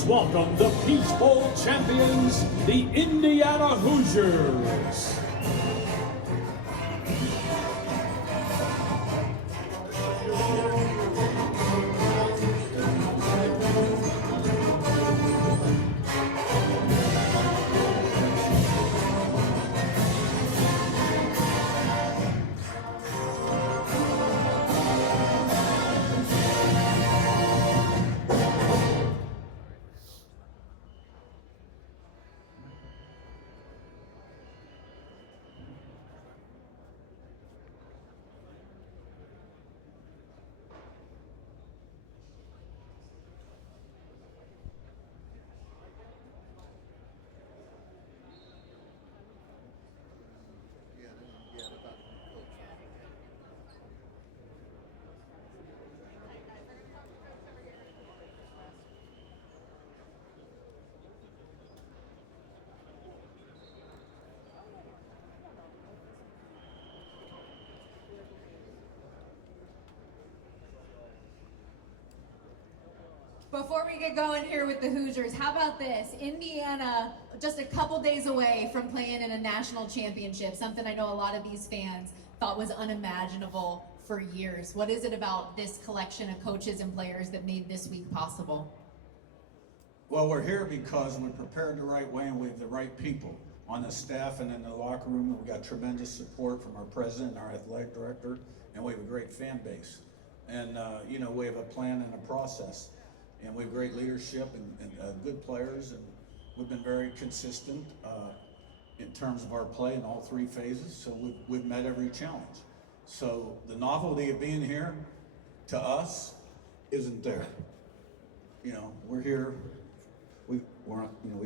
Please welcome the Peach Bowl champions, the Indiana Hoosiers. Before we get going here with the Hoosiers, how about this? Indiana, just a couple days away from playing in a national championship, something I know a lot of these fans thought was unimaginable for years. What is it about this collection of coaches and players that made this week possible? Well, we're here because we're prepared the right way and we have the right people on the staff and in the locker room. We got tremendous support from our president and our athletic director, and we have a great fan base. And, we have a plan and a process. And we have great leadership and good players, and we've been very consistent in terms of our play in all three phases, so we've met every challenge. So the novelty of being here, to us, isn't there. We're here, we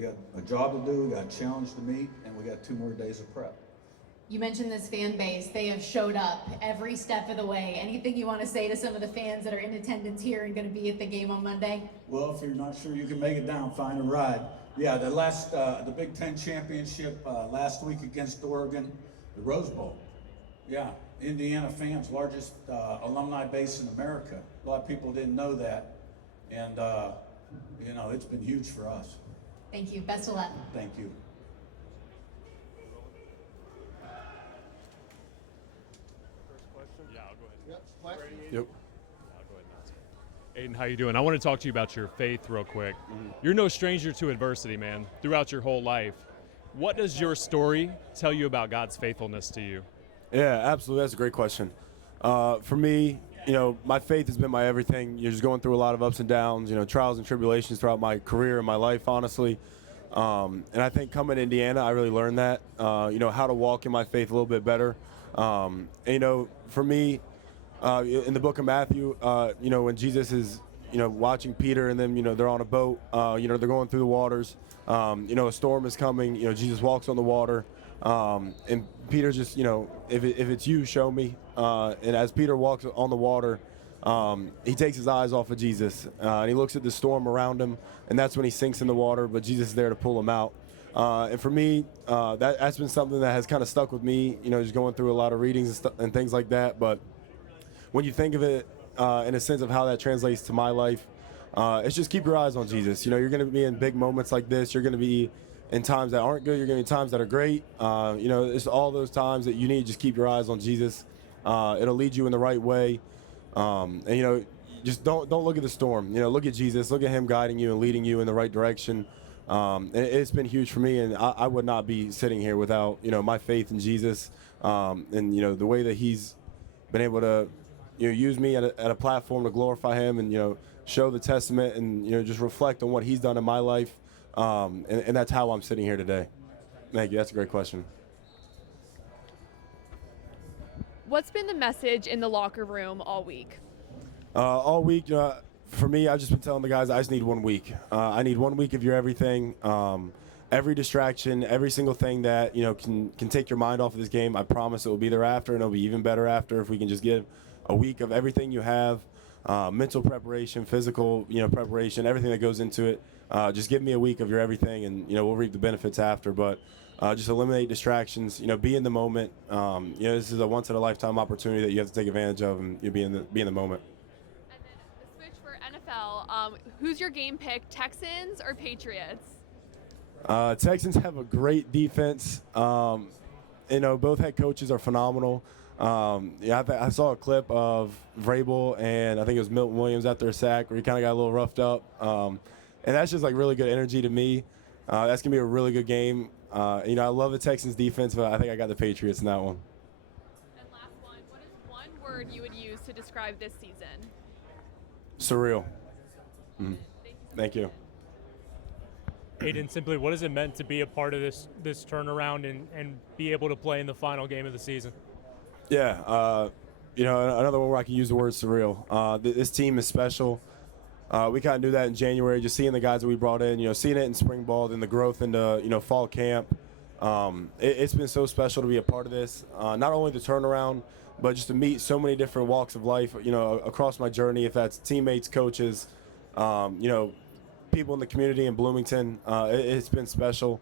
got a job to do, we got a challenge to meet, and we got 2 more days of prep. You mentioned this fan base. They have showed up every step of the way. Anything you want to say to some of the fans that are in attendance here and going to be at the game on Monday? Well, if you're not sure you can make it down, find a ride. Yeah, the Big Ten Championship last week against Oregon, the Rose Bowl. Yeah, Indiana fans, largest alumni base in America. A lot of people didn't know that. And, it's been huge for us. Thank you. Best of luck. Thank you. Yep. Aiden, how you doing? I want to talk to you about your faith real quick. You're no stranger to adversity, man, throughout your whole life. What does your story tell you about God's faithfulness to you? Yeah, absolutely. That's a great question. For me, my faith has been my everything. You're just going through a lot of ups and downs, trials and tribulations throughout my career and my life, honestly. And I think coming to Indiana, I really learned that, how to walk in my faith a little bit better. For me, in the book of Matthew, when Jesus is, watching Peter and then, they're on a boat, they're going through the waters, a storm is coming, Jesus walks on the water, and Peter just, if it's you, show me. And as Peter walks on the water, he takes his eyes off of Jesus, and he looks at the storm around him, and that's when he sinks in the water, but Jesus is there to pull him out. And for me, that's been something that has kind of stuck with me, just going through a lot of readings and things like that. But when you think of it in a sense of how that translates to my life, it's just keep your eyes on Jesus. You're going to be in big moments like this. You're going to be in times that aren't good. You're going to be in times that are great. It's all those times that you need to just keep your eyes on Jesus. It'll lead you in the right way. Just don't look at the storm. Look at Jesus. Look at him guiding you and leading you in the right direction. And it's been huge for me, and I would not be sitting here without, my faith in Jesus, and, the way that he's been able to, use me at a platform to glorify him and, show the testament and, just reflect on what he's done in my life. And that's how I'm sitting here today. Thank you. That's a great question. What's been the message in the locker room all week? All week, for me, I've just been telling the guys I just need 1 week. I need 1 week of your everything. Every distraction, every single thing that can take your mind off of this game. I promise it will be there after, and it'll be even better after if we can just get a week of everything you have, mental preparation, physical preparation, everything that goes into it. Just give me a week of your everything, and we'll reap the benefits after. But just eliminate distractions. Be in the moment. This is a once in a lifetime opportunity that you have to take advantage of, and be in the moment. And then the switch for NFL. Who's your game pick, Texans or Patriots? Texans have a great defense. Both head coaches are phenomenal. I saw a clip of Vrabel and I think it was Milton Williams after a sack where he kind of got a little roughed up. And that's just like really good energy to me. That's going to be a really good game. I love the Texans defense, but I think I got the Patriots in that one. And last one, what is one word you would use to describe this season? Surreal. Thank you. Aiden, simply, what has it meant to be a part of this turnaround and be able to play in the final game of the season? Yeah, another one where I can use the word surreal. This team is special. We kind of knew that in January, just seeing the guys that we brought in, seeing it in spring ball, then the growth into, fall camp. It's been so special to be a part of this. Not only the turnaround, but just to meet so many different walks of life, across my journey, if that's teammates, coaches, people in the community in Bloomington. It's been special.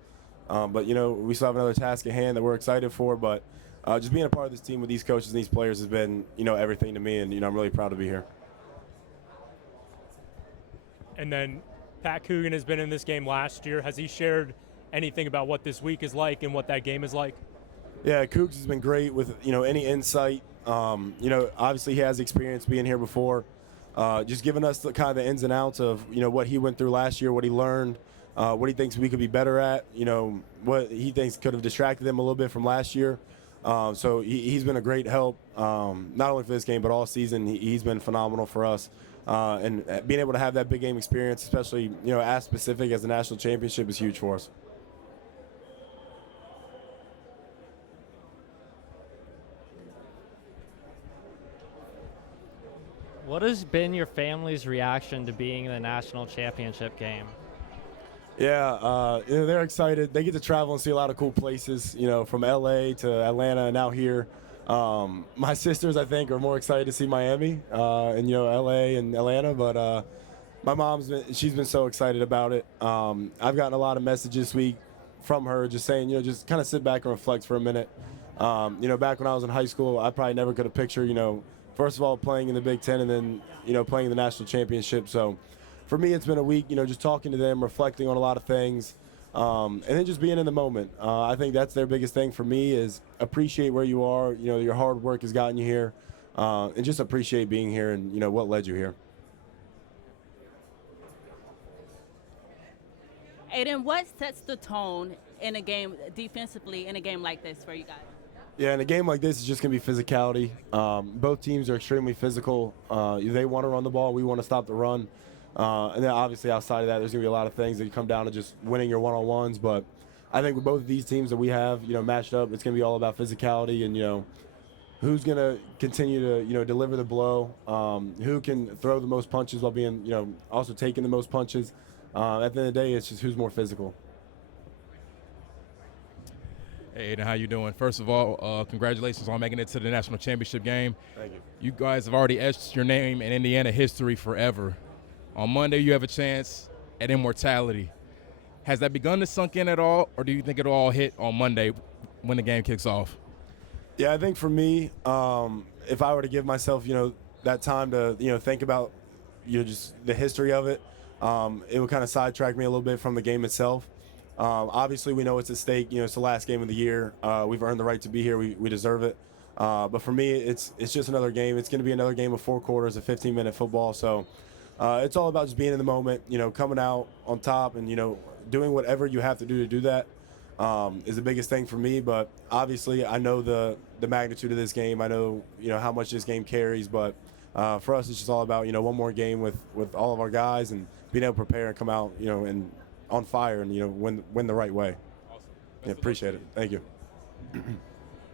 But, we still have another task at hand that we're excited for. But just being a part of this team with these coaches and these players has been, everything to me. And, I'm really proud to be here. And then Pat Coogan has been in this game last year. Has he shared anything about what this week is like and what that game is like? Yeah, Cougs has been great with, any insight. Obviously he has experience being here before. Just giving us the kind of the ins and outs of, what he went through last year, what he learned, what he thinks we could be better at, what he thinks could have distracted them a little bit from last year. So he's been a great help, not only for this game, but all season. He's been phenomenal for us. And being able to have that big game experience, especially, as specific as the national championship, is huge for us. What has been your family's reaction to being in the national championship game? Yeah, they're excited. They get to travel and see a lot of cool places, from LA to Atlanta and now here. My sisters, I think, are more excited to see Miami and, LA and Atlanta, but my she's been so excited about it. I've gotten a lot of messages this week from her just saying, just kind of sit back and reflect for a minute. Back when I was in high school, I probably never could have pictured, first of all, playing in the Big Ten and then, playing in the national championship. So for me, it's been a week, just talking to them, reflecting on a lot of things, and then just being in the moment. I think that's their biggest thing for me is appreciate where you are. Your hard work has gotten you here, and just appreciate being here and, what led you here. Aiden, what sets the tone in a game defensively in a game like this for you guys? Yeah, in a game like this, it's just going to be physicality. Both teams are extremely physical. They want to run the ball. We want to stop the run. And then obviously outside of that, there's going to be a lot of things that come down to just winning your one-on-ones. But I think with both of these teams that we have, matched up, it's going to be all about physicality and, who's going to continue to, deliver the blow, who can throw the most punches while being, also taking the most punches. At the end of the day, it's just who's more physical. Hey, Aiden, how you doing? First of all, congratulations on making it to the national championship game. Thank you. You guys have already etched your name in Indiana history forever. On Monday, you have a chance at immortality. Has that begun to sunk in at all, or do you think it'll all hit on Monday when the game kicks off? Yeah, I think for me, if I were to give myself, that time to, think about, just the history of it would kind of sidetrack me a little bit from the game itself. Obviously, we know it's at stake. It's the last game of the year. We've earned the right to be here. We deserve it. But for me, it's just another game. It's going to be another game of 4 quarters of 15-minute football. So it's all about just being in the moment, coming out on top and, doing whatever you have to do that is the biggest thing for me. But obviously, I know the magnitude of this game. I know, how much this game carries. But for us, it's just all about, one more game with all of our guys and being able to prepare and come out, and on fire and, win the right way. Awesome. Yeah, appreciate it. Thank you.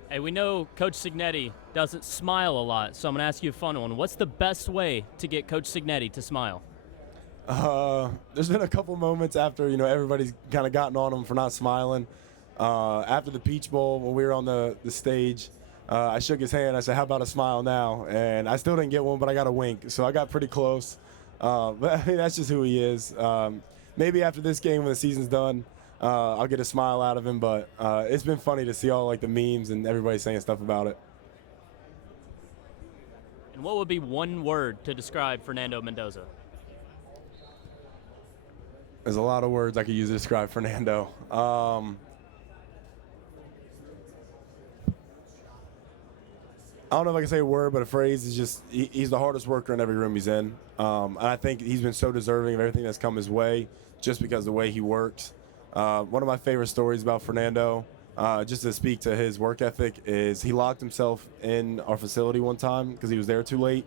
Hey, we know Coach Signetti doesn't smile a lot, so I'm going to ask you a fun one. What's the best way to get Coach Signetti to smile? There's been a couple moments after, everybody's kind of gotten on him for not smiling. After the Peach Bowl, when we were on the stage, I shook his hand. I said, how about a smile now? And I still didn't get one, but I got a wink. So I got pretty close. But I mean, that's just who he is. Maybe after this game, when the season's done, I'll get a smile out of him. But it's been funny to see all the memes and everybody saying stuff about it. And what would be one word to describe Fernando Mendoza? There's a lot of words I could use to describe Fernando. I don't know if I can say a word, but a phrase is just he's the hardest worker in every room he's in. And I think he's been so deserving of everything that's come his way just because of the way he works. One of my favorite stories about Fernando, just to speak to his work ethic, is he locked himself in our facility one time because he was there too late.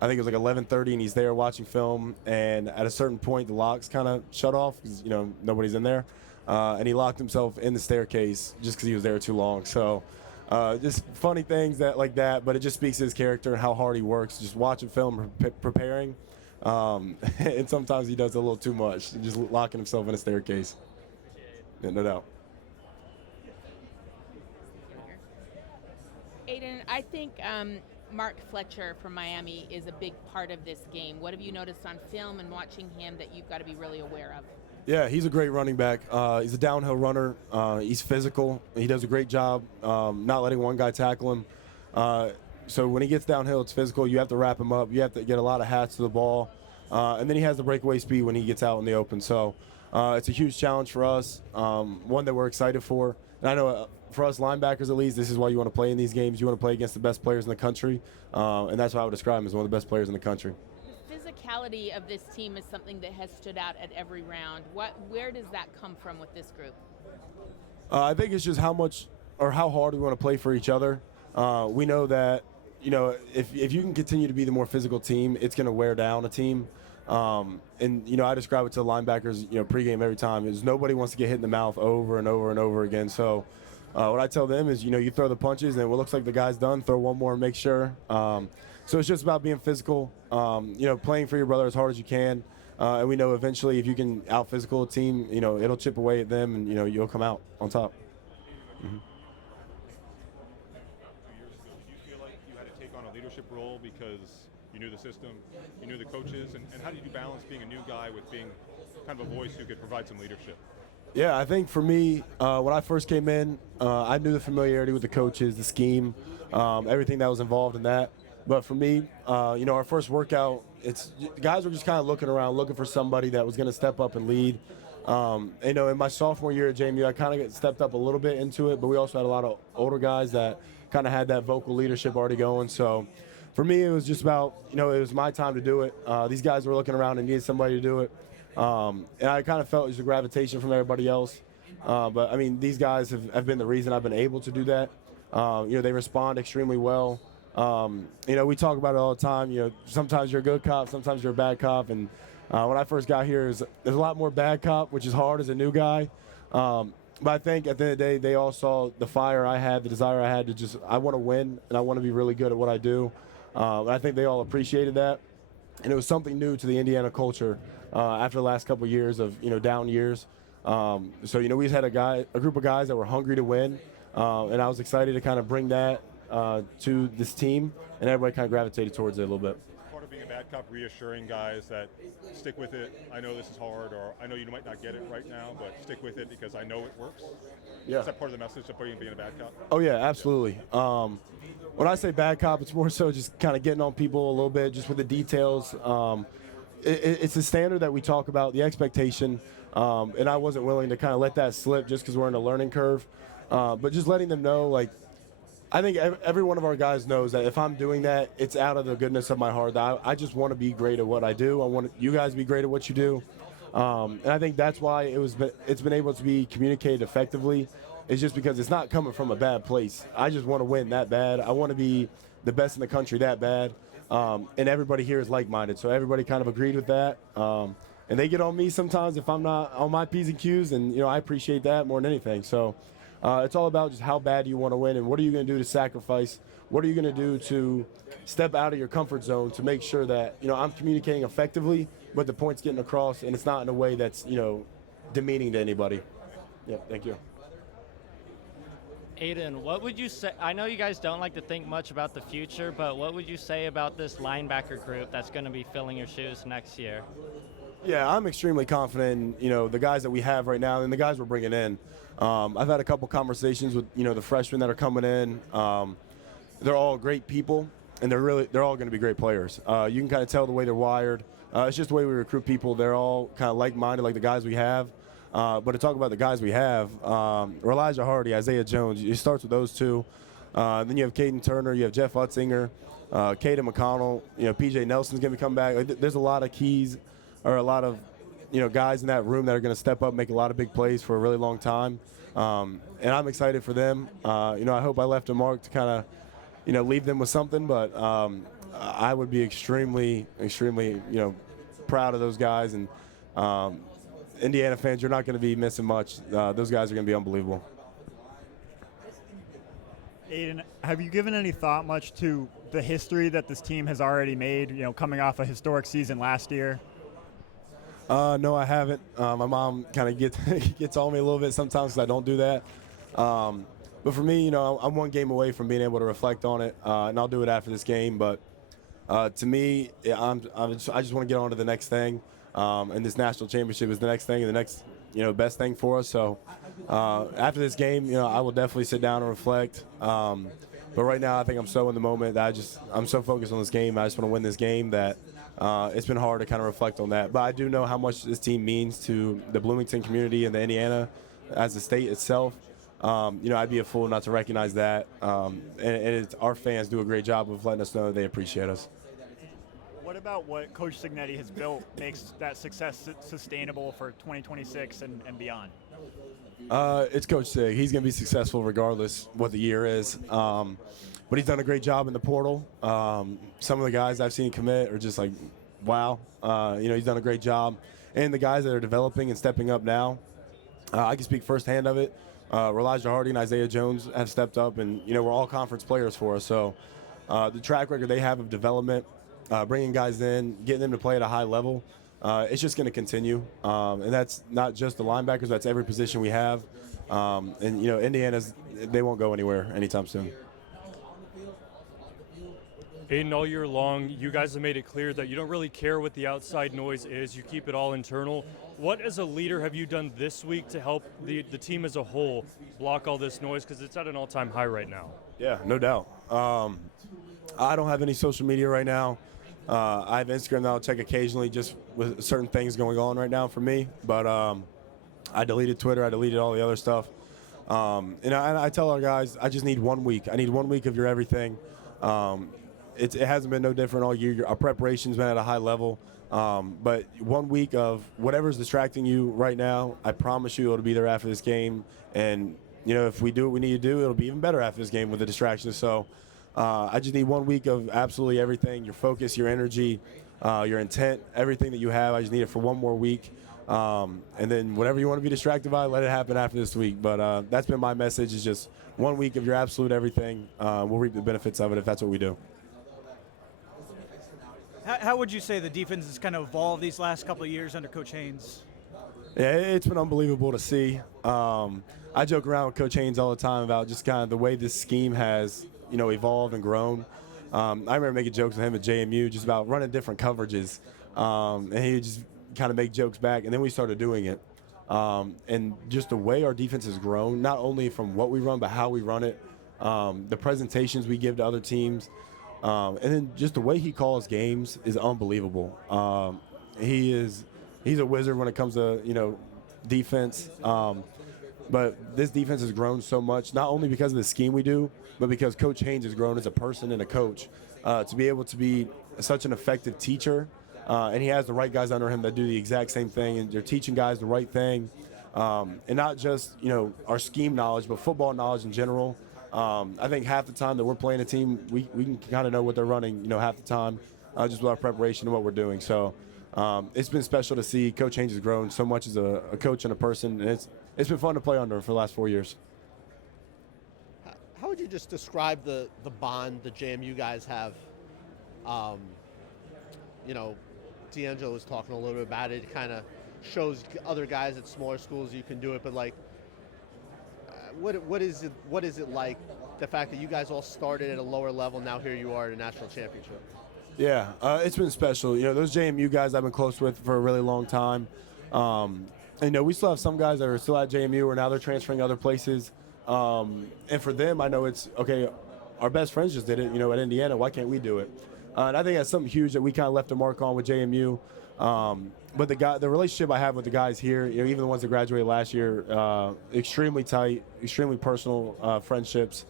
I think it was like 11:30, and he's there watching film. And at a certain point, the locks kind of shut off because nobody's in there, and he locked himself in the staircase just because he was there too long. So. Just funny things like that, but it just speaks to his character and how hard he works. Just watching film, preparing, and sometimes he does a little too much, just locking himself in a staircase. Yeah, no doubt. Aiden, I think Mark Fletcher from Miami is a big part of this game. What have you noticed on film and watching him that you've got to be really aware of? Yeah, he's a great running back. He's a downhill runner. He's physical. He does a great job not letting one guy tackle him. So when he gets downhill, it's physical. You have to wrap him up. You have to get a lot of hats to the ball. And then he has the breakaway speed when he gets out in the open. So it's a huge challenge for us, one that we're excited for. And I know for us linebackers, at least, this is why you want to play in these games. You want to play against the best players in the country. And that's why I would describe him as one of the best players in the country. Physicality of this team is something that has stood out at every round. Where does that come from with this group? I think it's just how much or how hard we want to play for each other. We know that, if you can continue to be the more physical team, it's going to wear down a team. And I describe it to the linebackers, pregame every time, is nobody wants to get hit in the mouth over and over and over again. So what I tell them is, you throw the punches, and what looks like the guy's done, throw one more and make sure. So it's just about being physical, playing for your brother as hard as you can. And we know eventually if you can out-physical a team, it'll chip away at them, and, you'll come out on top. Mm-hmm. 2 years ago, did you feel like you had to take on a leadership role because you knew the system, you knew the coaches, and how did you balance being a new guy with being kind of a voice who could provide some leadership? Yeah, I think for me, when I first came in, I knew the familiarity with the coaches, the scheme, everything that was involved in that. But for me, our first workout, guys were just kind of looking around, looking for somebody that was going to step up and lead. In my sophomore year at JMU, I kind of stepped up a little bit into it, but we also had a lot of older guys that kind of had that vocal leadership already going. So for me, it was just about, it was my time to do it. These guys were looking around and needed somebody to do it. And I kind of felt it was a gravitation from everybody else. But, these guys have been the reason I've been able to do that. They respond extremely well. We talk about it all the time. Sometimes you're a good cop, sometimes you're a bad cop. And when I first got here, there's a lot more bad cop, which is hard as a new guy. But I think at the end of the day, they all saw the fire I had, the desire I had to I want to win, and I want to be really good at what I do. And I think they all appreciated that. And it was something new to the Indiana culture after the last couple of years of, down years. So we just had a group of guys that were hungry to win. And I was excited to kind of bring that to this team, and everybody kind of gravitated towards it a little bit. Part of being a bad cop, reassuring guys that stick with it. I know this is hard, or I know you might not get it right now, but stick with it because I know it works. Yeah. Is that part of the message of being a bad cop? Oh yeah, absolutely. When I say bad cop, it's more so just kind of getting on people a little bit, just with the details. It's the standard that we talk about, the expectation, and I wasn't willing to kind of let that slip just because we're in a learning curve. But just letting them know, I think every one of our guys knows that if I'm doing that, it's out of the goodness of my heart. I just want to be great at what I do. I want you guys to be great at what you do. And I think that's why it's been able to be communicated effectively. It's just because it's not coming from a bad place. I just want to win that bad. I want to be the best in the country that bad. And everybody here is like-minded. So everybody kind of agreed with that. And they get on me sometimes if I'm not on my P's and Q's. And, I appreciate that more than anything. So it's all about just how bad you want to win and what are you going to do to sacrifice? What are you going to do to step out of your comfort zone to make sure that, I'm communicating effectively, but the point's getting across and it's not in a way that's, demeaning to anybody. Yep, thank you. Aiden, what would you say? I know you guys don't like to think much about the future, but what would you say about this linebacker group that's going to be filling your shoes next year? Yeah, I'm extremely confident in, the guys that we have right now and the guys we're bringing in. I've had a couple conversations with, the freshmen that are coming in. They're all great people, and they're all going to be great players. You can kind of tell the way they're wired. It's just the way we recruit people. They're all kind of like-minded, like the guys we have. But to talk about the guys we have, Elijah Hardy, Isaiah Jones, it starts with those two. Then you have Caden Turner, you have Jeff Utzinger, Caden McConnell, PJ Nelson's going to come back. There's a lot of keys, or a lot of guys in that room that are going to step up, make a lot of big plays for a really long time. And I'm excited for them. I hope I left a mark to kind of, leave them with something, but I would be extremely, extremely, proud of those guys. And Indiana fans, you're not going to be missing much. Those guys are going to be unbelievable. Aiden, have you given any thought much to the history that this team has already made, coming off a historic season last year? No, I haven't. My mom kind of gets on me a little bit sometimes because I don't do that. But for me, I'm one game away from being able to reflect on it, and I'll do it after this game. But to me, I just want to get on to the next thing, and this national championship is the next thing and the next best thing for us. So after this game, I will definitely sit down and reflect. But right now, I think I'm so in the moment that I'm so focused on this game. I just want to win this game that it's been hard to kind of reflect on that. But I do know how much this team means to the Bloomington community and the Indiana as a state itself. I'd be a fool not to recognize that. And our fans do a great job of letting us know they appreciate us. What about what Coach Signetti has built makes that success sustainable for 2026 and beyond? It's Coach Sig. He's going to be successful regardless what the year is. But he's done a great job in the portal. Some of the guys I've seen commit are just like, wow. He's done a great job. And the guys that are developing and stepping up now, I can speak firsthand of it. Elijah Hardy and Isaiah Jones have stepped up, and, we're all conference players for us. So the track record they have of development, bringing guys in, getting them to play at a high level, it's just going to continue. And that's not just the linebackers, that's every position we have. Indiana's, they won't go anywhere anytime soon. Aiden, all year long, you guys have made it clear that you don't really care what the outside noise is. You keep it all internal. What, as a leader, have you done this week to help the team as a whole block all this noise? Because it's at an all-time high right now. Yeah, no doubt. I don't have any social media right now. I have Instagram that I'll check occasionally just with certain things going on right now for me. But I deleted Twitter. I deleted all the other stuff. And I tell our guys, I just need 1 week. I need 1 week of your everything. It hasn't been no different all year. Our preparation's been at a high level. But 1 week of whatever's distracting you right now, I promise you it'll be there after this game. And, if we do what we need to do, it'll be even better after this game with the distractions. So I just need 1 week of absolutely everything, your focus, your energy, your intent, everything that you have. I just need it for 1 more week. And then whatever you want to be distracted by, let it happen after this week. But that's been my message, is just 1 week of your absolute everything. We'll reap the benefits of it if that's what we do. How would you say the defense has kind of evolved these last couple of years under Coach Haynes? Yeah, it's been unbelievable to see. I joke around with Coach Haynes all the time about just kind of the way this scheme has, evolved and grown. I remember making jokes with him at JMU just about running different coverages, and he would just kind of make jokes back, and then we started doing it. And just the way our defense has grown, not only from what we run, but how we run it, the presentations we give to other teams, and then just the way he calls games is unbelievable. He's a wizard when it comes to, defense. But this defense has grown so much, not only because of the scheme we do, but because Coach Haynes has grown as a person and a coach. To be able to be such an effective teacher, and he has the right guys under him that do the exact same thing, and they're teaching guys the right thing, and not just, our scheme knowledge, but football knowledge in general. I think half the time that we're playing a team, we can kind of know what they're running, half the time, just with our preparation and what we're doing. So it's been special to see Coach Haynes has grown so much as a coach and a person, and it's been fun to play under him for the last 4 years. How would you just describe the bond the JMU guys have? D'Angelo was talking a little bit about it. It kind of shows other guys at smaller schools you can do it, but what is it like, the fact that you guys all started at a lower level, now here you are at a national championship? Yeah, it's been special. Those JMU guys I've been close with for a really long time. We still have some guys that are still at JMU, or now they're transferring other places. And for them, I know it's, okay, our best friends just did it, at Indiana. Why can't we do it? And I think that's something huge that we kind of left a mark on with JMU. But the relationship I have with the guys here, even the ones that graduated last year, extremely tight, extremely personal friendships.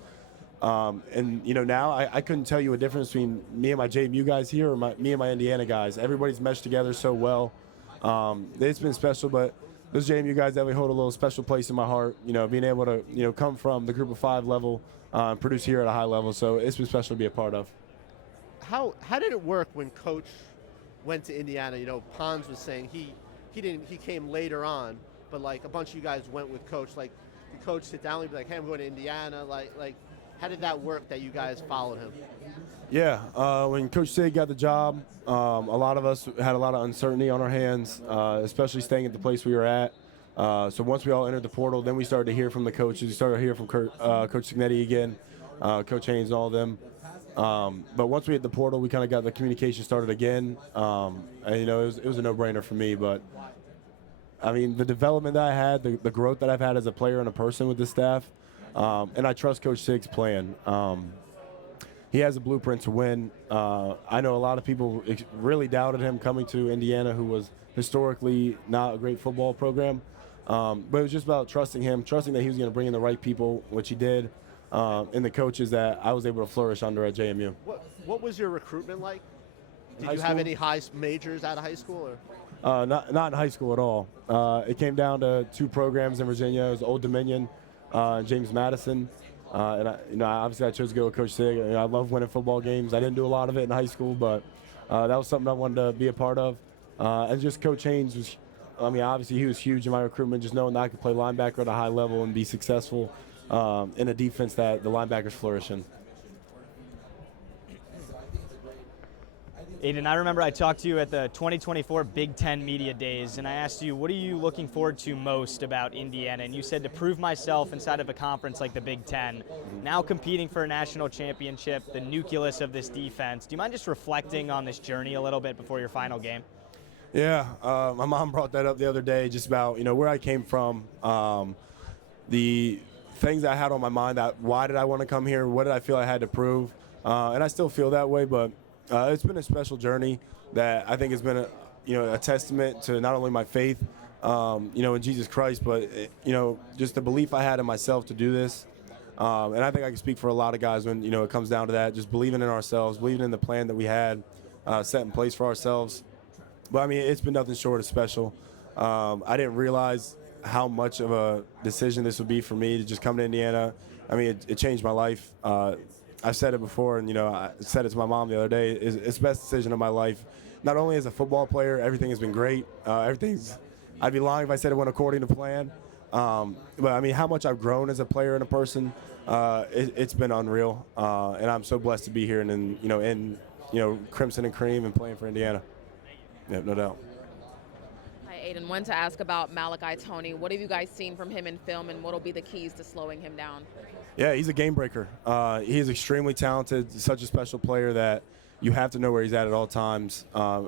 And now I couldn't tell you a difference between me and my JMU guys here or me and my Indiana guys. Everybody's meshed together so well. It's been special, but those JMU guys definitely hold a little special place in my heart. Being able to come from the Group of 5 level, and produce here at a high level. So it's been special to be a part of. How did it work when Coach went to Indiana? Pons was saying he came later on, but like a bunch of you guys went with Coach. Like, the coach sit down and be like, "Hey, I'm going to Indiana." Like, how did that work that you guys followed him? Yeah, when Coach Sig got the job, a lot of us had a lot of uncertainty on our hands, especially staying at the place we were at. So once we all entered the portal, then we started to hear from the coaches. We started to hear from Coach Signetti again, Coach Haynes and all of them. But once we hit the portal, we kind of got the communication started again. And, it was a no-brainer for me. But, I mean, the development that I had, the growth that I've had as a player and a person with this staff, and I trust Coach Sig's plan. He has a blueprint to win. I know a lot of people really doubted him coming to Indiana, who was historically not a great football program. But it was just about trusting him, trusting that he was going to bring in the right people, which he did, and the coaches that I was able to flourish under at JMU. What was your recruitment like? Did High you have school? any high majors out of high school? Not in high school at all. It came down to 2 programs in Virginia. It was Old Dominion, James Madison. And obviously I chose to go with Coach Sig. I love winning football games. I didn't do a lot of it in high school, but that was something I wanted to be a part of. And just Coach Haynes was, obviously he was huge in my recruitment, just knowing that I could play linebacker at a high level and be successful in a defense that the linebackers flourish in. Aiden, I remember I talked to you at the 2024 Big Ten Media Days, and I asked you, what are you looking forward to most about Indiana? And you said to prove myself inside of a conference like the Big Ten. Now competing for a national championship, the nucleus of this defense. Do you mind just reflecting on this journey a little bit before your final game? Yeah, my mom brought that up the other day, just about where I came from, the things I had on my mind. That why did I want to come here? What did I feel I had to prove? And I still feel that way, but it's been a special journey that I think has been a testament to not only my faith, in Jesus Christ, but just the belief I had in myself to do this. And I think I can speak for a lot of guys when it comes down to that, just believing in ourselves, believing in the plan that we had set in place for ourselves. But it's been nothing short of special. I didn't realize how much of a decision this would be for me to just come to Indiana. It changed my life. I've said it before, and I said it to my mom the other day. It's the best decision of my life. Not only as a football player, everything has been great. I'd be lying if I said it went according to plan. But how much I've grown as a player and a person, it's been unreal. And I'm so blessed to be here and in Crimson and Cream and playing for Indiana. Yeah, no doubt. Hi, Aiden. Wanted to ask about Malachi Tony. What have you guys seen from him in film, and what will be the keys to slowing him down? Yeah, he's a game breaker. He is extremely talented, such a special player that you have to know where he's at all times.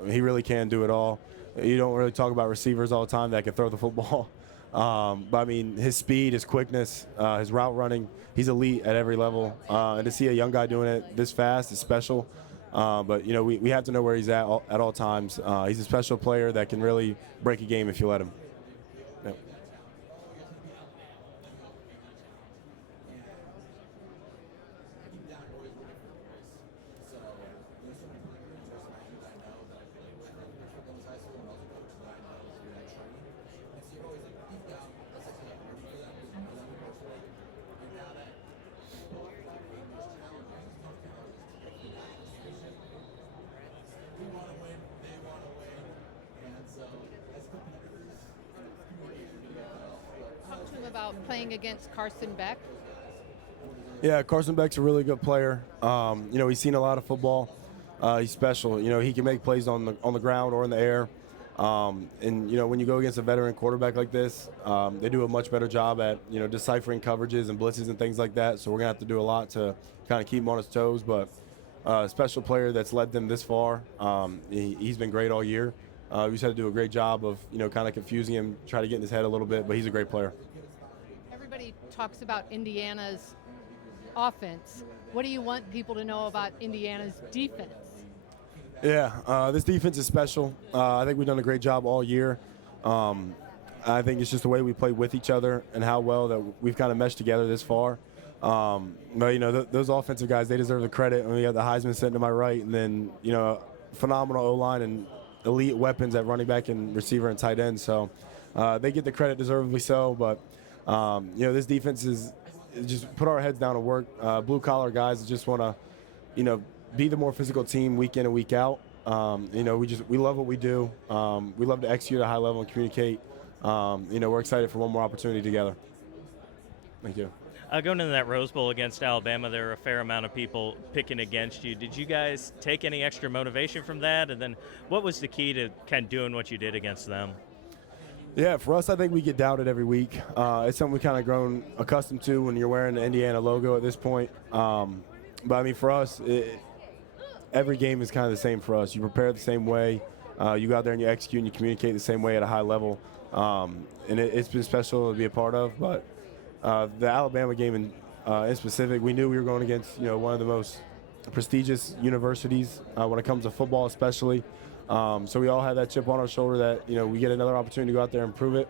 He really can do it all. You don't really talk about receivers all the time that can throw the football. But his speed, his quickness, his route running, he's elite at every level. And to see a young guy doing it this fast is special. But we have to know where he's at all times. He's a special player that can really break a game if you let him. Yep. Talk to him about playing against Carson Beck. Yeah, Carson Beck's a really good player. He's seen a lot of football. He's special. He can make plays on the ground or in the air. And when you go against a veteran quarterback like this, they do a much better job at deciphering coverages and blitzes and things like that. So we're gonna have to do a lot to kind of keep him on his toes. But a special player that's led them this far. He's been great all year. We just had to do a great job of kind of confusing him, try to get in his head a little bit. But he's a great player. Everybody talks about Indiana's offense. What do you want people to know about Indiana's defense? Yeah, this defense is special. I think we've done a great job all year. I think it's just the way we play with each other and how well that we've kind of meshed together this far. But, those offensive guys, they deserve the credit. And we got the Heisman sitting to my right, and then, phenomenal O-line and elite weapons at running back and receiver and tight end. So they get the credit deservedly so. But, this defense is just put our heads down and work. Blue-collar guys just want to, be the more physical team week in and week out. We love what we do. We love to execute at a high level and communicate. We're excited for one more opportunity together. Thank you. Going into that Rose Bowl against Alabama, there were a fair amount of people picking against you. Did you guys take any extra motivation from that? And then what was the key to kind of doing what you did against them? Yeah, for us, I think we get doubted every week. It's something we've kind of grown accustomed to when you're wearing the Indiana logo at this point. But, for us, every game is kind of the same for us. You prepare the same way. You go out there and you execute and you communicate the same way at a high level. And it's been special to be a part of. But the Alabama game in specific, we knew we were going against one of the most prestigious universities when it comes to football, especially. So we all had that chip on our shoulder that we get another opportunity to go out there and prove it.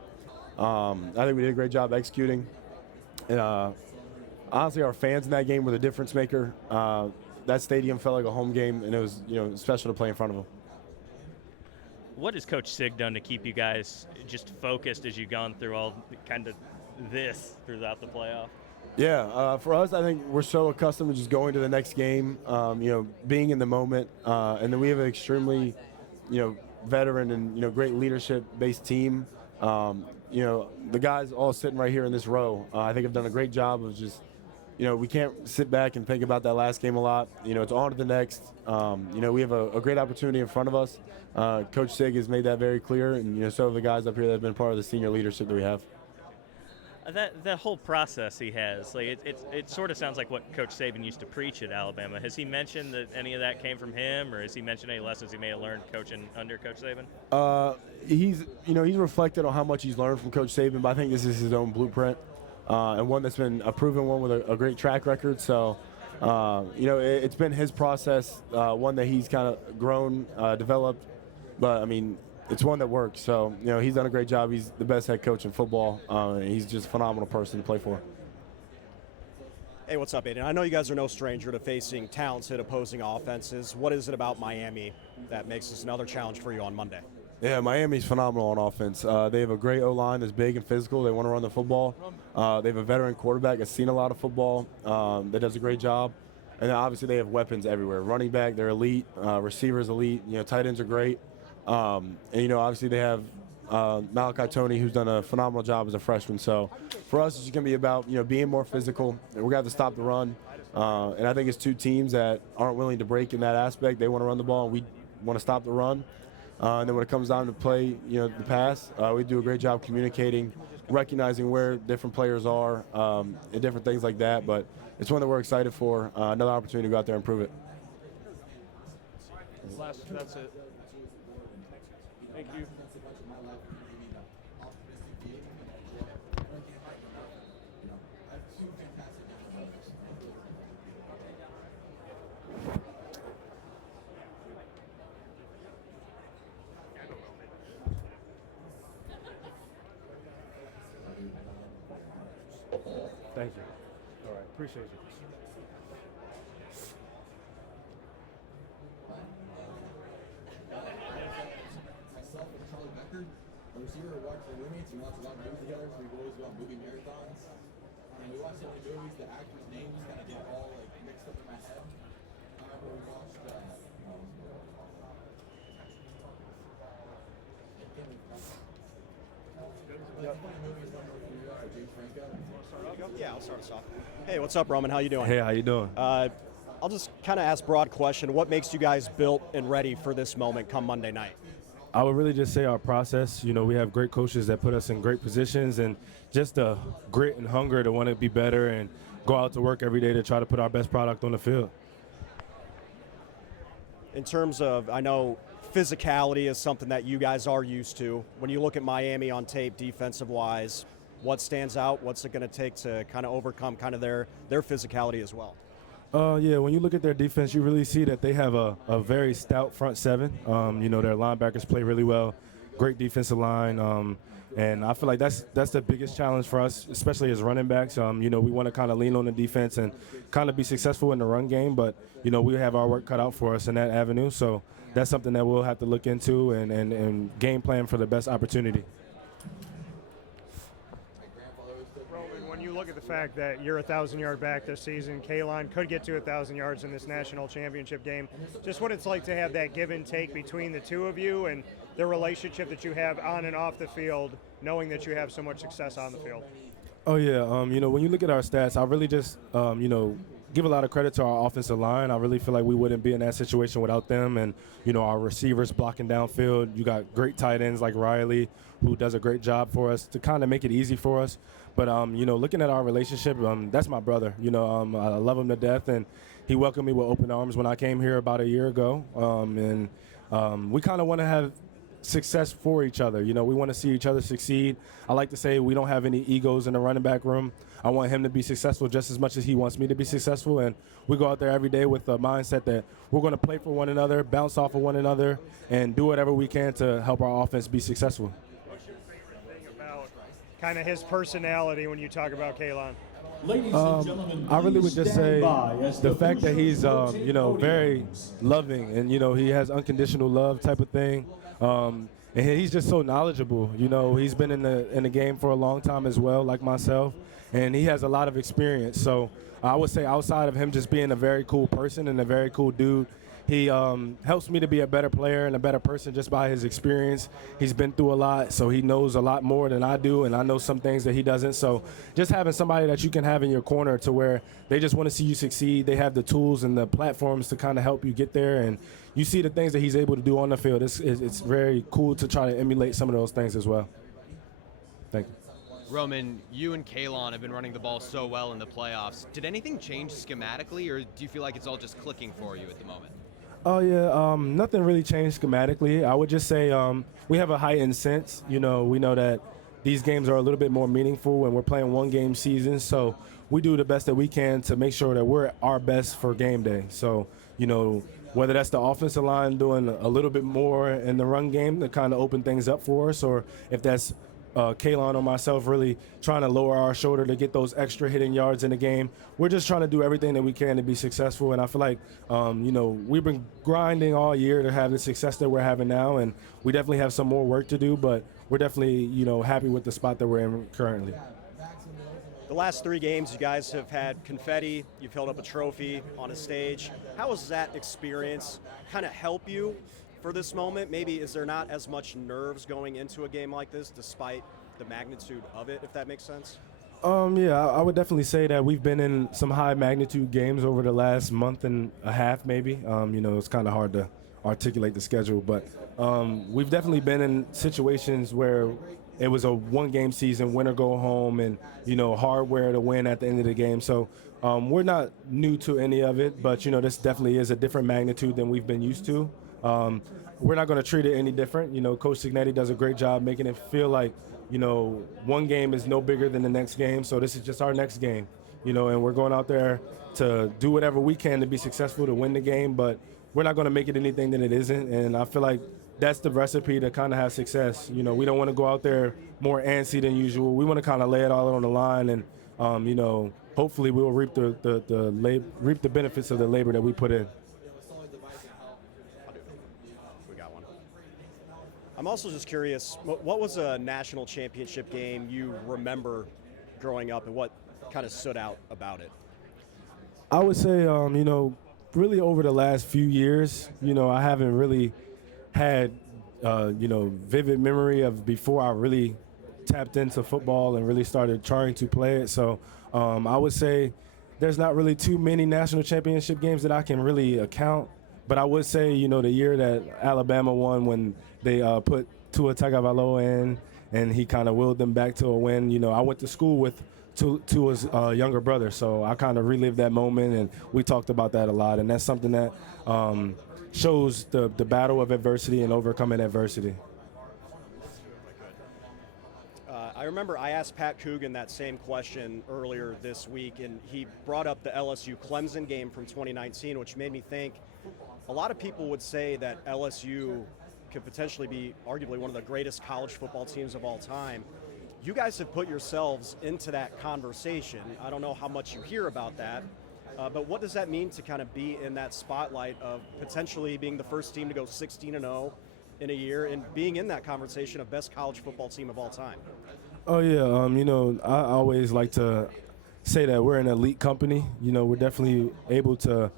I think we did a great job executing. And honestly, our fans in that game were the difference maker. That stadium felt like a home game, and it was special to play in front of them. What has Coach Sig done to keep you guys just focused as you've gone through all kind of this throughout the playoff? Yeah, for us, I think we're so accustomed to just going to the next game, being in the moment, and then we have an extremely, veteran and great leadership-based team. The guys all sitting right here in this row, I think have done a great job of just, we can't sit back and think about that last game a lot. It's on to the next. We have a great opportunity in front of us. Coach Sig has made that very clear, and so have the guys up here that have been part of the senior leadership that we have. That whole process he has, it sort of sounds like what Coach Saban used to preach at Alabama. Has he mentioned that any of that came from him, or has he mentioned any lessons he may have learned coaching under Coach Saban? He's reflected on how much he's learned from Coach Saban, but I think this is his own blueprint. And one that's been a proven one with a great track record. So, it's been his process, one that he's kind of grown, developed. But, it's one that works. So, he's done a great job. He's the best head coach in football. And he's just a phenomenal person to play for. Hey, what's up, Aiden? I know you guys are no stranger to facing talented opposing offenses. What is it about Miami that makes this another challenge for you on Monday? Yeah, Miami's phenomenal on offense. They have a great O-line that's big and physical. They want to run the football. They have a veteran quarterback that's seen a lot of football that does a great job. And then obviously they have weapons everywhere. Running back, they're elite. Receivers, elite. Tight ends are great. And obviously they have Malachi Tony, who's done a phenomenal job as a freshman. So for us, it's just going to be about, being more physical. We're going to have to stop the run. And I think it's two teams that aren't willing to break in that aspect. They want to run the ball, and we want to stop the run. And then when it comes down to play, the pass, we do a great job communicating, recognizing where different players are, and different things like that. But it's one that we're excited for, another opportunity to go out there and prove it. That's it. Thank you. Thank you. All right, appreciate you. Myself and Charlie Becker, a receiver who watched the roommates, we watched a lot of movies together, so we always go on movie marathons. And we watched so many movies, the actors' names kind of get all mixed up in my head. I remember we watched Yeah, I'll start us off. Hey, what's up, Roman? How you doing? Hey, how you doing? I'll just kind of ask broad question. What makes you guys built and ready for this moment come Monday night? I would really just say our process. We have great coaches that put us in great positions, and just the grit and hunger to want to be better and go out to work every day to try to put our best product on the field. In terms of, I know physicality is something that you guys are used to. When you look at Miami on tape, defensive-wise, what stands out? What's it going to take to kind of overcome kind of their physicality as well? Yeah, when you look at their defense, you really see that they have a very stout front seven. Their linebackers play really well, great defensive line, and I feel like that's the biggest challenge for us, especially as running backs. We want to kind of lean on the defense and kind of be successful in the run game, but we have our work cut out for us in that avenue. So that's something that we'll have to look into and game plan for the best opportunity. Roman, when you look at the fact that you're a 1,000-yard back this season, K-Line could get to 1,000 yards in this national championship game, just what it's like to have that give and take between the two of you and the relationship that you have on and off the field, knowing that you have so much success on the field. Oh, yeah. When you look at our stats, I really just, give a lot of credit to our offensive line. I really feel like we wouldn't be in that situation without them. And, our receivers blocking downfield. You got great tight ends like Riley, who does a great job for us to kind of make it easy for us. But, looking at our relationship, that's my brother. I love him to death. And he welcomed me with open arms when I came here about a year ago. We kind of want to have success for each other. We want to see each other succeed. I like to say we don't have any egos in the running back room. I want him to be successful just as much as he wants me to be successful, and we go out there every day with the mindset that we're going to play for one another, bounce off of one another, and do whatever we can to help our offense be successful. What's your favorite thing about kind of his personality when you talk about Kalon? I really would just say the fact that he's, very loving and, he has unconditional love type of thing. And he's just so knowledgeable. He's been in the game for a long time as well, like myself, and he has a lot of experience. So I would say outside of him just being a very cool person and a very cool dude, he helps me to be a better player and a better person just by his experience. He's been through a lot, so he knows a lot more than I do, and I know some things that he doesn't. So just having somebody that you can have in your corner to where they just want to see you succeed, they have the tools and the platforms to kind of help you get there, and you see the things that he's able to do on the field. It's very cool to try to emulate some of those things as well. Thank you. Roman, you and Kalon have been running the ball so well in the playoffs. Did anything change schematically, or do you feel like it's all just clicking for you at the moment? Oh, yeah, nothing really changed schematically. I would just say we have a heightened sense. We know that these games are a little bit more meaningful when we're playing one-game seasons, so we do the best that we can to make sure that we're our best for game day. So, whether that's the offensive line doing a little bit more in the run game to kind of open things up for us, or if that's Kalon or myself really trying to lower our shoulder to get those extra hitting yards in the game. We're just trying to do everything that we can to be successful, and I feel like, we've been grinding all year to have the success that we're having now, and we definitely have some more work to do, but we're definitely, happy with the spot that we're in currently. The last 3 games, you guys have had confetti, you've held up a trophy on a stage. How has that experience kind of help you for this moment? Maybe is there not as much nerves going into a game like this despite the magnitude of it, if that makes sense? Yeah, I would definitely say that we've been in some high magnitude games over the last month and a half maybe. It's kind of hard to articulate the schedule, but we've definitely been in situations where it was a one-game season, win or go home, and, hardware to win at the end of the game. So we're not new to any of it, but, this definitely is a different magnitude than we've been used to. We're not going to treat it any different. Coach Signetti does a great job making it feel like, one game is no bigger than the next game. So this is just our next game, and we're going out there to do whatever we can to be successful to win the game, but we're not going to make it anything that it isn't. And I feel like that's the recipe to kind of have success. We don't want to go out there more antsy than usual. We want to kind of lay it all on the line, and, hopefully we'll reap the benefits of the labor that we put in. I'm also just curious, what was a national championship game you remember growing up, and what kind of stood out about it? I would say, really over the last few years, I haven't really had, vivid memory of before I really tapped into football and really started trying to play it. So I would say there's not really too many national championship games that I can really account. But I would say, the year that Alabama won when they put Tua Tagovailoa in and he kind of willed them back to a win. I went to school with Tua's younger brother, so I kind of relived that moment, and we talked about that a lot. And that's something that shows the battle of adversity and overcoming adversity. I remember I asked Pat Coogan that same question earlier this week, and he brought up the LSU Clemson game from 2019, which made me think a lot of people would say that LSU could potentially be arguably one of the greatest college football teams of all time. You guys have put yourselves into that conversation. I don't know how much you hear about that, but what does that mean to kind of be in that spotlight of potentially being the first team to go 16-0 in a year and being in that conversation of best college football team of all time? Oh yeah, I always like to say that we're an elite company. We're definitely able to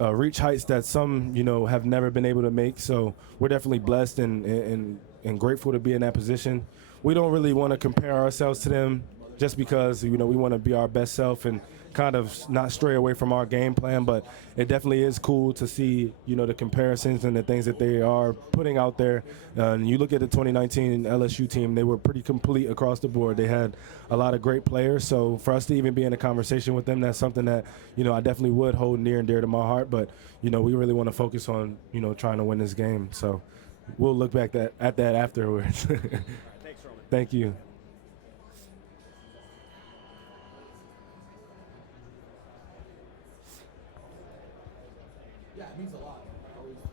reach heights that some, have never been able to make. So we're definitely blessed and grateful to be in that position. We don't really want to compare ourselves to them just because, we want to be our best self and kind of not stray away from our game plan. But it definitely is cool to see, the comparisons and the things that they are putting out there. And you look at the 2019 LSU team, they were pretty complete across the board. They had a lot of great players. So for us to even be in a conversation with them, that's something that, I definitely would hold near and dear to my heart. But, we really want to focus on, trying to win this game. So we'll look back at that afterwards. Thanks, Roman. Thank you.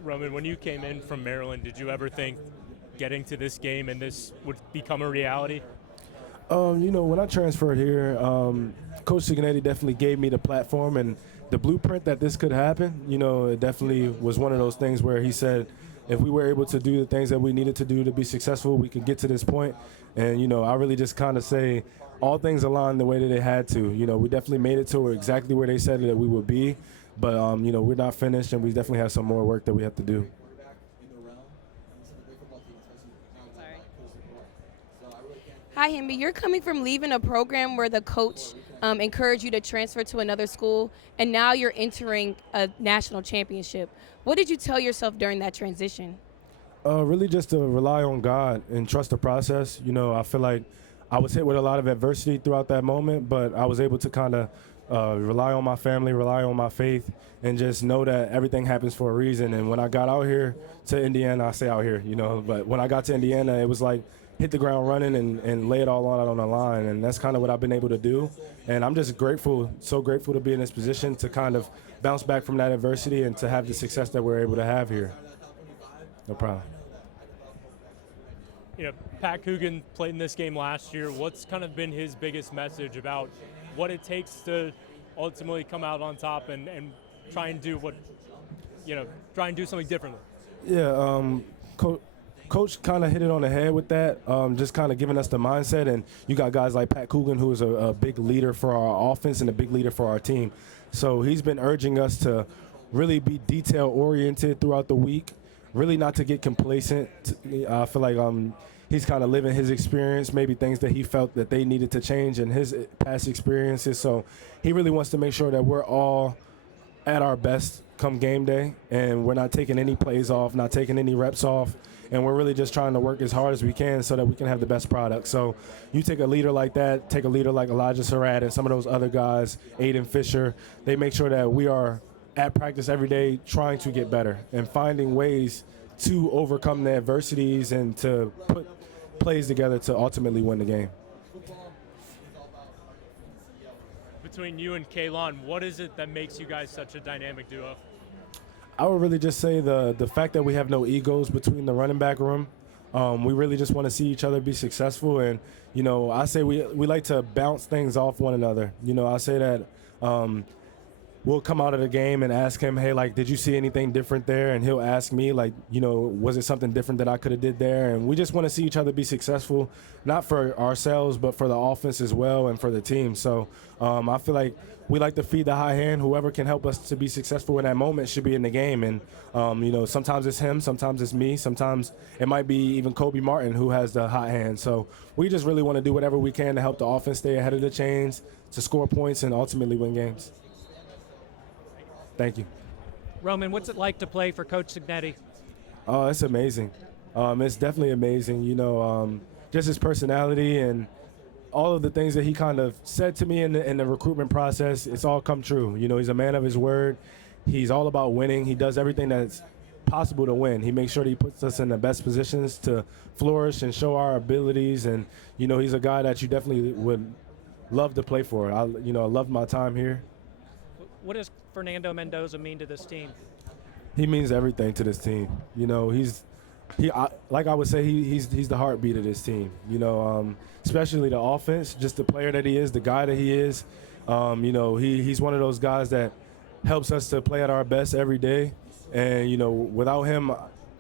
Roman, when you came in from Maryland, did you ever think getting to this game and this would become a reality? When I transferred here, Coach Signetti definitely gave me the platform and the blueprint that this could happen. It definitely was one of those things where he said, if we were able to do the things that we needed to do to be successful, we could get to this point. And, I really just kind of say all things aligned the way that they had to. We definitely made it to exactly where they said that we would be. But, we're not finished, and we definitely have some more work that we have to do. Hi, Hemby. You're coming from leaving a program where the coach encouraged you to transfer to another school, and now you're entering a national championship. What did you tell yourself during that transition? Really just to rely on God and trust the process. I feel like I was hit with a lot of adversity throughout that moment, but I was able to kind of rely on my family, rely on my faith, and just know that everything happens for a reason. And when I got out here to Indiana, I say out here, but when I got to Indiana, it was like hit the ground running and lay it all out on the line. And that's kind of what I've been able to do. And I'm just grateful, so grateful to be in this position to kind of bounce back from that adversity and to have the success that we're able to have here. No problem. Pat Coogan played in this game last year. What's kind of been his biggest message about what it takes to ultimately come out on top and try and do try and do something differently? Yeah, Coach kind of hit it on the head with that, just kind of giving us the mindset. And you got guys like Pat Coogan, who is a big leader for our offense and a big leader for our team. So he's been urging us to really be detail-oriented throughout the week, really not to get complacent. I feel like he's kind of living his experience, maybe things that he felt that they needed to change in his past experiences. So he really wants to make sure that we're all at our best come game day, and we're not taking any plays off, not taking any reps off, and we're really just trying to work as hard as we can so that we can have the best product. So you take a leader like that, take a leader like Elijah Surratt and some of those other guys, Aiden Fisher, they make sure that we are at practice every day trying to get better and finding ways to overcome the adversities and to put plays together to ultimately win the game. Between you and Kaylon, what is it that makes you guys such a dynamic duo? I would really just say the fact that we have no egos between the running back room. We really just want to see each other be successful. And, I say we like to bounce things off one another. I say that we'll come out of the game and ask him, hey, did you see anything different there? And he'll ask me, was it something different that I could have did there? And we just want to see each other be successful, not for ourselves, but for the offense as well and for the team. So I feel like we like to feed the high hand. Whoever can help us to be successful in that moment should be in the game. And, sometimes it's him, sometimes it's me, sometimes it might be even Kobe Martin who has the hot hand. So we just really want to do whatever we can to help the offense stay ahead of the chains, to score points, and ultimately win games. Thank you. Roman, what's it like to play for Coach Signetti? Oh, it's amazing. It's definitely amazing. Just his personality and all of the things that he kind of said to me in the recruitment process, it's all come true. He's a man of his word. He's all about winning. He does everything that's possible to win. He makes sure that he puts us in the best positions to flourish and show our abilities. And, you know, he's a guy that you definitely would love to play for. I loved my time here. What does Fernando Mendoza mean to this team? He means everything to this team. You know, like I would say, he's the heartbeat of this team. You know, especially the offense, just the player that he is, the guy that he is. You know, he's one of those guys that helps us to play at our best every day. And, you know, without him,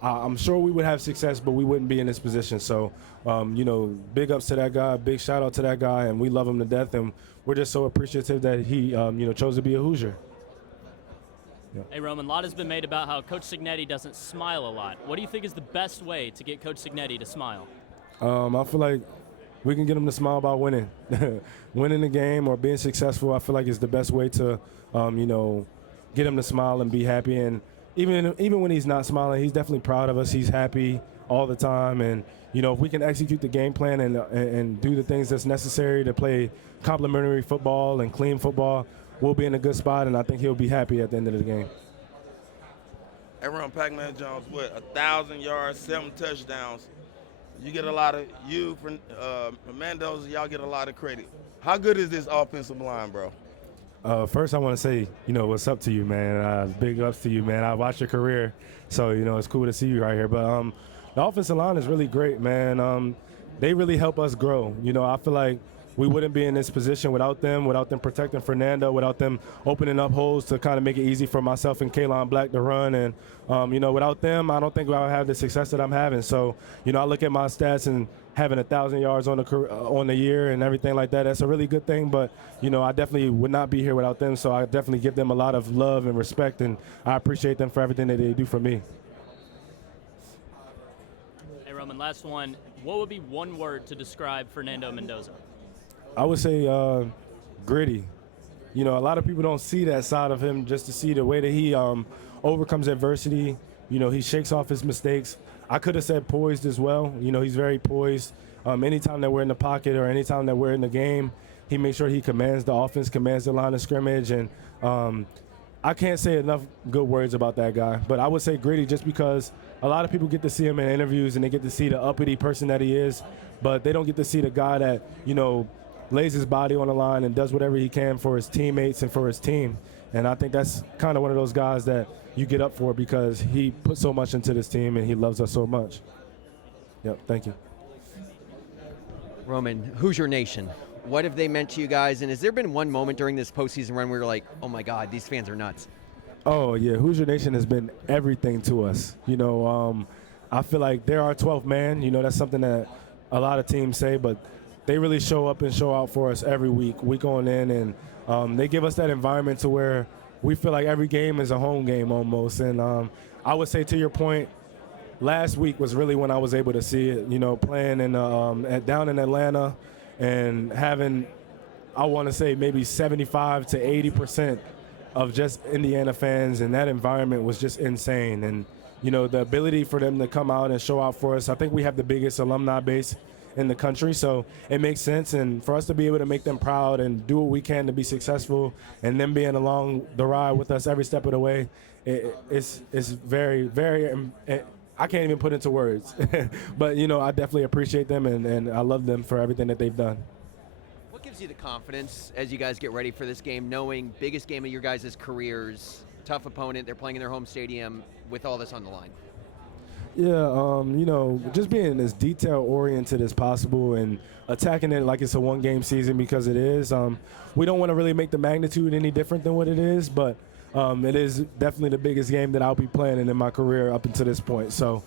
I'm sure we would have success, but we wouldn't be in this position. So, you know, big ups to that guy, big shout out to that guy, and we love him to death. And we're just so appreciative that he, you know, chose to be a Hoosier. Yeah. Hey, Roman, a lot has been made about how Coach Cignetti doesn't smile a lot. What do you think is the best way to get Coach Cignetti to smile? I feel like we can get him to smile by winning. Winning the game or being successful, I feel like is the best way to, you know, get him to smile and be happy. And even when he's not smiling, he's definitely proud of us. He's happy all the time. And, you know, if we can execute the game plan and do the things that's necessary to play complementary football and clean football, we'll be in a good spot, and I think he'll be happy at the end of the game. Hey, Ron Pac-Man Jones, 1,000 yards, 7 touchdowns. You get a lot of, Mendoza, y'all get a lot of credit. How good is this offensive line, bro? First, I want to say, you know, what's up to you, man. Big ups to you, man. I watched your career, so, you know, it's cool to see you right here. But the offensive line is really great, man. They really help us grow. You know, I feel like we wouldn't be in this position without them protecting Fernando, without them opening up holes to kind of make it easy for myself and Kalon Black to run. And, you know, without them, I don't think I would have the success that I'm having. So, you know, I look at my stats and having 1,000 yards on the year and everything like that, that's a really good thing. But, you know, I definitely would not be here without them. So I definitely give them a lot of love and respect, and I appreciate them for everything that they do for me. Hey, Roman, last one. What would be one word to describe Fernando Mendoza? I would say gritty. You know, a lot of people don't see that side of him, just to see the way that he overcomes adversity. You know, he shakes off his mistakes. I could have said poised as well. You know, he's very poised. Anytime that we're in the pocket or anytime that we're in the game, he makes sure he commands the offense, commands the line of scrimmage. And I can't say enough good words about that guy. But I would say gritty just because a lot of people get to see him in interviews and they get to see the uppity person that he is, but they don't get to see the guy that, you know, lays his body on the line and does whatever he can for his teammates and for his team. And I think that's kind of one of those guys that you get up for because he put so much into this team and he loves us so much. Yep, thank you. Roman, Hoosier Nation, what have they meant to you guys? And has there been one moment during this postseason run where you're like, oh my God, these fans are nuts? Oh, yeah, Hoosier Nation has been everything to us. You know, I feel like they're our 12th man. You know, that's something that a lot of teams say, but they really show up and show out for us every week on in, and they give us that environment to where we feel like every game is a home game almost. And I would say, to your point, last week was really when I was able to see it, you know, playing in down in Atlanta and having, I want to say, maybe 75 to 80% of just Indiana fans, and that environment was just insane. And, you know, the ability for them to come out and show out for us, I think we have the biggest alumni base in the country, so it makes sense. And for us to be able to make them proud and do what we can to be successful, and them being along the ride with us every step of the way, it's very, very, I can't even put into words. But, you know, I definitely appreciate them, and I love them for everything that they've done. What gives you the confidence as you guys get ready for this game, knowing biggest game of your guys' careers, tough opponent, they're playing in their home stadium with all this on the line? Yeah, you know, just being as detail-oriented as possible and attacking it like it's a one-game season, because it is. We don't want to really make the magnitude any different than what it is, but it is definitely the biggest game that I'll be playing in my career up until this point. So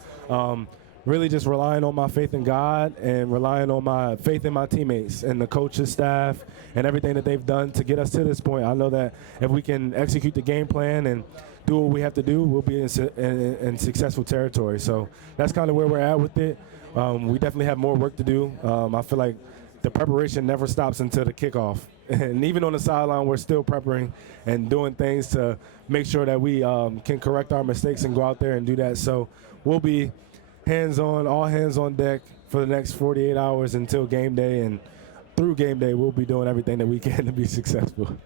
really just relying on my faith in God and relying on my faith in my teammates and the coaches, staff, and everything that they've done to get us to this point. I know that if we can execute the game plan and do what we have to do, we'll be in successful territory. So that's kind of where we're at with it. We definitely have more work to do. I feel like the preparation never stops until the kickoff. And even on the sideline, we're still preparing and doing things to make sure that we can correct our mistakes and go out there and do that. So we'll be hands-on, all hands on deck for the next 48 hours until game day. And through game day, we'll be doing everything that we can to be successful.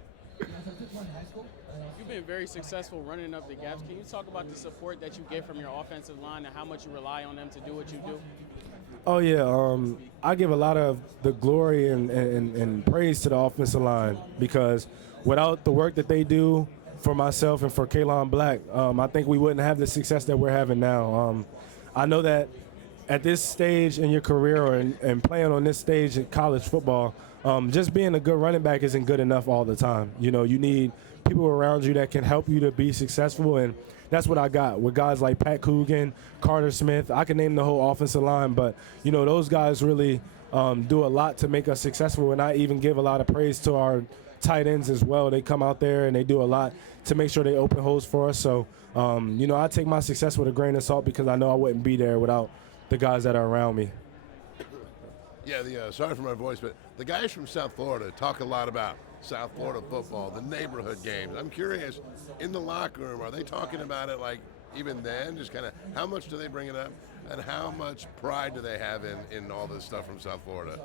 been very successful running up the gaps. Can you talk about the support that you get from your offensive line and how much you rely on them to do what you do? Oh yeah, I give a lot of the glory and praise to the offensive line because without the work that they do for myself and for Kaylon Black, I think we wouldn't have the success that we're having now. I know that at this stage in your career and playing on this stage in college football, just being a good running back isn't good enough all the time. You know, you need people around you that can help you to be successful, and that's what I got with guys like Pat Coogan, Carter Smith. I can name the whole offensive line, but, you know, those guys really do a lot to make us successful, and I even give a lot of praise to our tight ends as well. They come out there and they do a lot to make sure they open holes for us. So, you know, I take my success with a grain of salt because I know I wouldn't be there without the guys that are around me. Yeah, sorry for my voice, but the guys from South Florida talk a lot about South Florida football, the neighborhood games. I'm curious, in the locker room, are they talking about it like even then? Just kind of how much do they bring it up, and how much pride do they have in all this stuff from South Florida?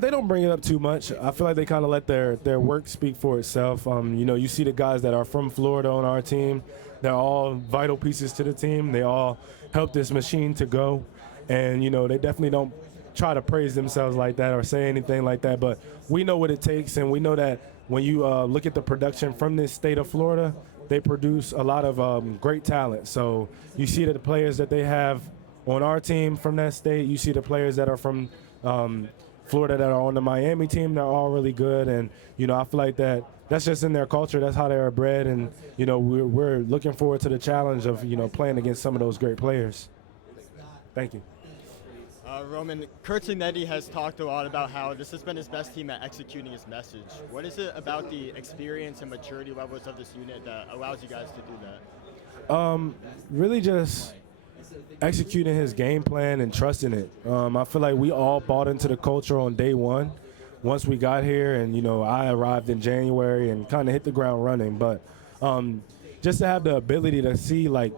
They don't bring it up too much. I feel like they kind of let their work speak for itself. You know, you see the guys that are from Florida on our team. They're all vital pieces to the team. They all help this machine to go. And, you know, they definitely don't try to praise themselves like that or say anything like that. But we know what it takes, and we know that when you look at the production from this state of Florida, they produce a lot of great talent. So you see that the players that they have on our team from that state, you see the players that are from Florida that are on the Miami team, they're all really good. And, you know, I feel like that's just in their culture. That's how they are bred. And, you know, we're looking forward to the challenge of, you know, playing against some of those great players. Thank you. Roman, Kurt Signetti has talked a lot about how this has been his best team at executing his message. What is it about the experience and maturity levels of this unit that allows you guys to do that? Really just executing his game plan and trusting it. I feel like we all bought into the culture on day one once we got here, and, you know, I arrived in January and kind of hit the ground running. But just to have the ability to see, like,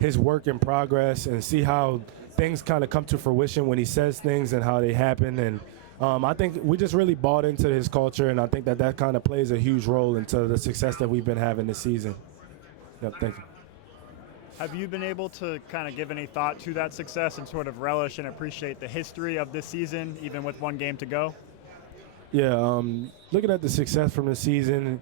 his work in progress and see how things kind of come to fruition when he says things and how they happen. And I think we just really bought into his culture, and I think that kind of plays a huge role into the success that we've been having this season. Yep, thank you. Have you been able to kind of give any thought to that success and sort of relish and appreciate the history of this season, even with one game to go? Yeah, looking at the success from the season,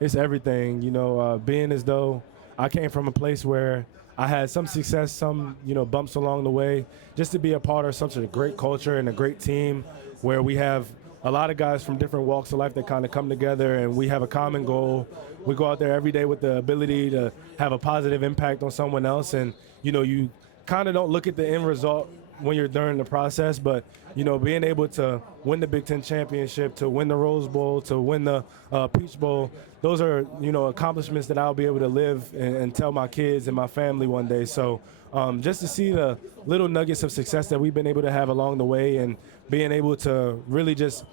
it's everything. You know, being as though I came from a place where I had some success, some, you know, bumps along the way. Just to be a part of such a great culture and a great team where we have a lot of guys from different walks of life that kind of come together and we have a common goal. We go out there every day with the ability to have a positive impact on someone else. And, you know, you kind of don't look at the end result when you're during the process, but, you know, being able to win the Big Ten championship, to win the Rose Bowl, to win the Peach Bowl, those are, you know, accomplishments that I'll be able to live and tell my kids and my family one day. So just to see the little nuggets of success that we've been able to have along the way and being able to really just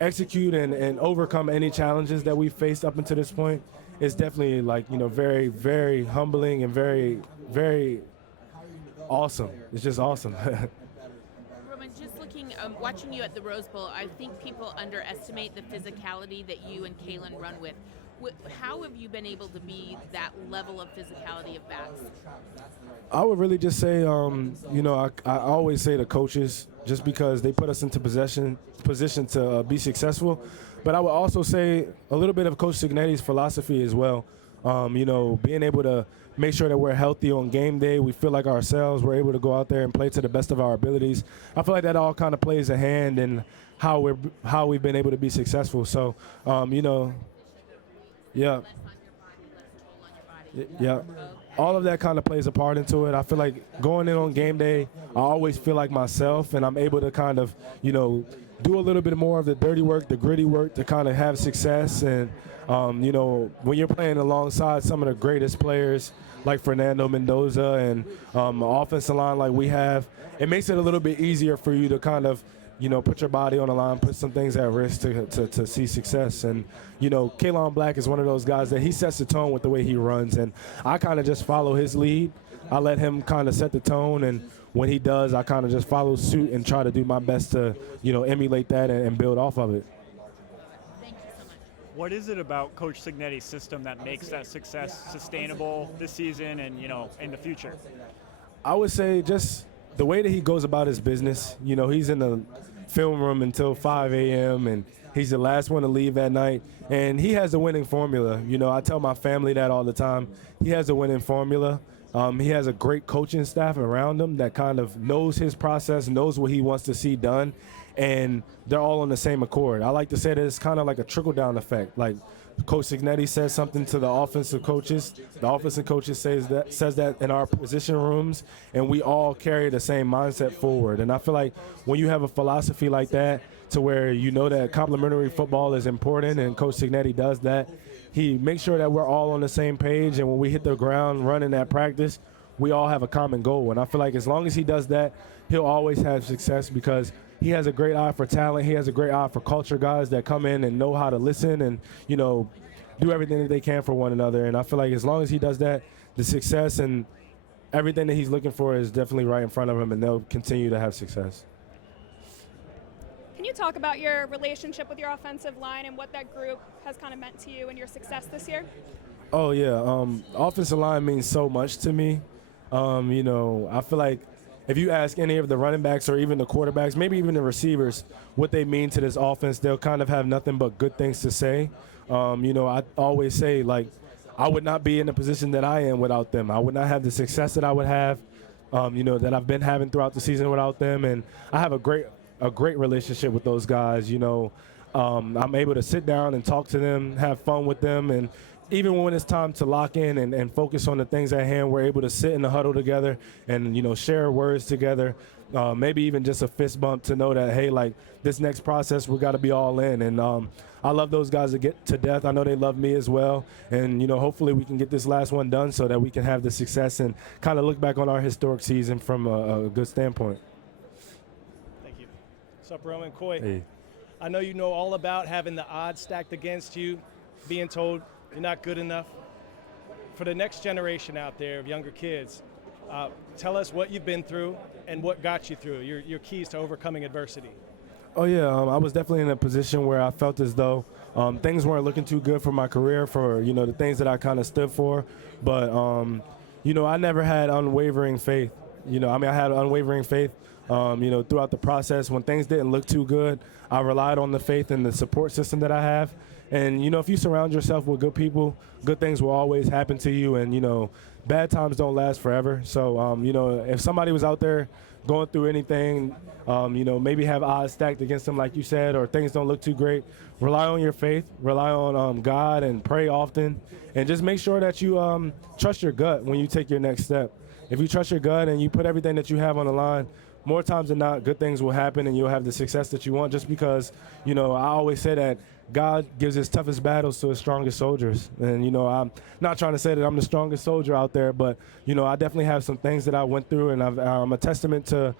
execute and overcome any challenges that we've faced up until this point is definitely, like, you know, very, very humbling and very, very awesome. It's just awesome. Roman, just looking, watching you at the Rose Bowl, I think people underestimate the physicality that you and Kalen run with. How have you been able to be that level of physicality of backs? I would really just say, you know, I always say to coaches, just because they put us into position to be successful. But I would also say a little bit of Coach Signetti's philosophy as well. You know, being able to make sure that we're healthy on game day, we feel like ourselves, we're able to go out there and play to the best of our abilities. I feel like that all kind of plays a hand in how we've been able to be successful. So, you know, yeah. Yeah, all of that kind of plays a part into it. I feel like going in on game day, I always feel like myself, and I'm able to kind of, you know, do a little bit more of the dirty work, the gritty work to kind of have success. And, you know, when you're playing alongside some of the greatest players like Fernando Mendoza and offensive line like we have, it makes it a little bit easier for you to kind of, you know, put your body on the line, put some things at risk to see success. And, you know, Kaylon Black is one of those guys that he sets the tone with the way he runs, and I kind of just follow his lead. I let him kind of set the tone, and when he does, I kind of just follow suit and try to do my best to, you know, emulate that and build off of it. What is it about Coach Signetti's system that makes that success sustainable this season and, in the future? I would say just the way that he goes about his business. He's in the film room until 5 a.m. and he's the last one to leave at night. And he has a winning formula. I tell my family that all the time. He has a winning formula. He has a great coaching staff around him that kind of knows his process, knows what he wants to see done, and they're all on the same accord. I like to say that it's kind of like a trickle-down effect. Like Coach Signetti says something to the offensive coaches. The offensive coaches says that in our position rooms, and we all carry the same mindset forward. And I feel like when you have a philosophy like that, to where that complementary football is important, and Coach Signetti does that, he makes sure that we're all on the same page, and when we hit the ground running at practice, we all have a common goal. And I feel like as long as he does that, he'll always have success because he has a great eye for talent. He has a great eye for culture guys that come in and know how to listen and, do everything that they can for one another. And I feel like as long as he does that, the success and everything that he's looking for is definitely right in front of him, and they'll continue to have success. Can you talk about your relationship with your offensive line and what that group has kind of meant to you and your success this year? Oh, yeah. Offensive line means so much to me. I feel like if you ask any of the running backs or even the quarterbacks, maybe even the receivers, what they mean to this offense, they'll kind of have nothing but good things to say. I always say, I would not be in the position that I am without them. I would not have the success that I would have, that I've been having throughout the season without them. And I have a great relationship with those guys. I'm able to sit down and talk to them, have fun with them, and even when it's time to lock in and focus on the things at hand, we're able to sit in the huddle together and share words together, maybe even just a fist bump to know that, hey, this next process, we got to be all in. And I love those guys to death. I know they love me as well, and hopefully we can get this last one done so that we can have the success and kind of look back on our historic season from a good standpoint. What's up, Roman? Coy. Hey. I know you know all about having the odds stacked against you, being told you're not good enough. For the next generation out there of younger kids, tell us what you've been through and what got you through, your keys to overcoming adversity. Oh, yeah. I was definitely in a position where I felt as though things weren't looking too good for my career, for, the things that I kind of stood for. But, I never had unwavering faith. I had unwavering faith. Throughout the process, when things didn't look too good, I relied on the faith and the support system that I have. And, if you surround yourself with good people, good things will always happen to you. And, bad times don't last forever. So, if somebody was out there going through anything, maybe have odds stacked against them, like you said, or things don't look too great, rely on your faith, rely on God, and pray often. And just make sure that you trust your gut when you take your next step. If you trust your gut and you put everything that you have on the line, more times than not, good things will happen and you'll have the success that you want, just because, I always say that God gives his toughest battles to his strongest soldiers. And, I'm not trying to say that I'm the strongest soldier out there, but, I definitely have some things that I went through, and I'm a testament to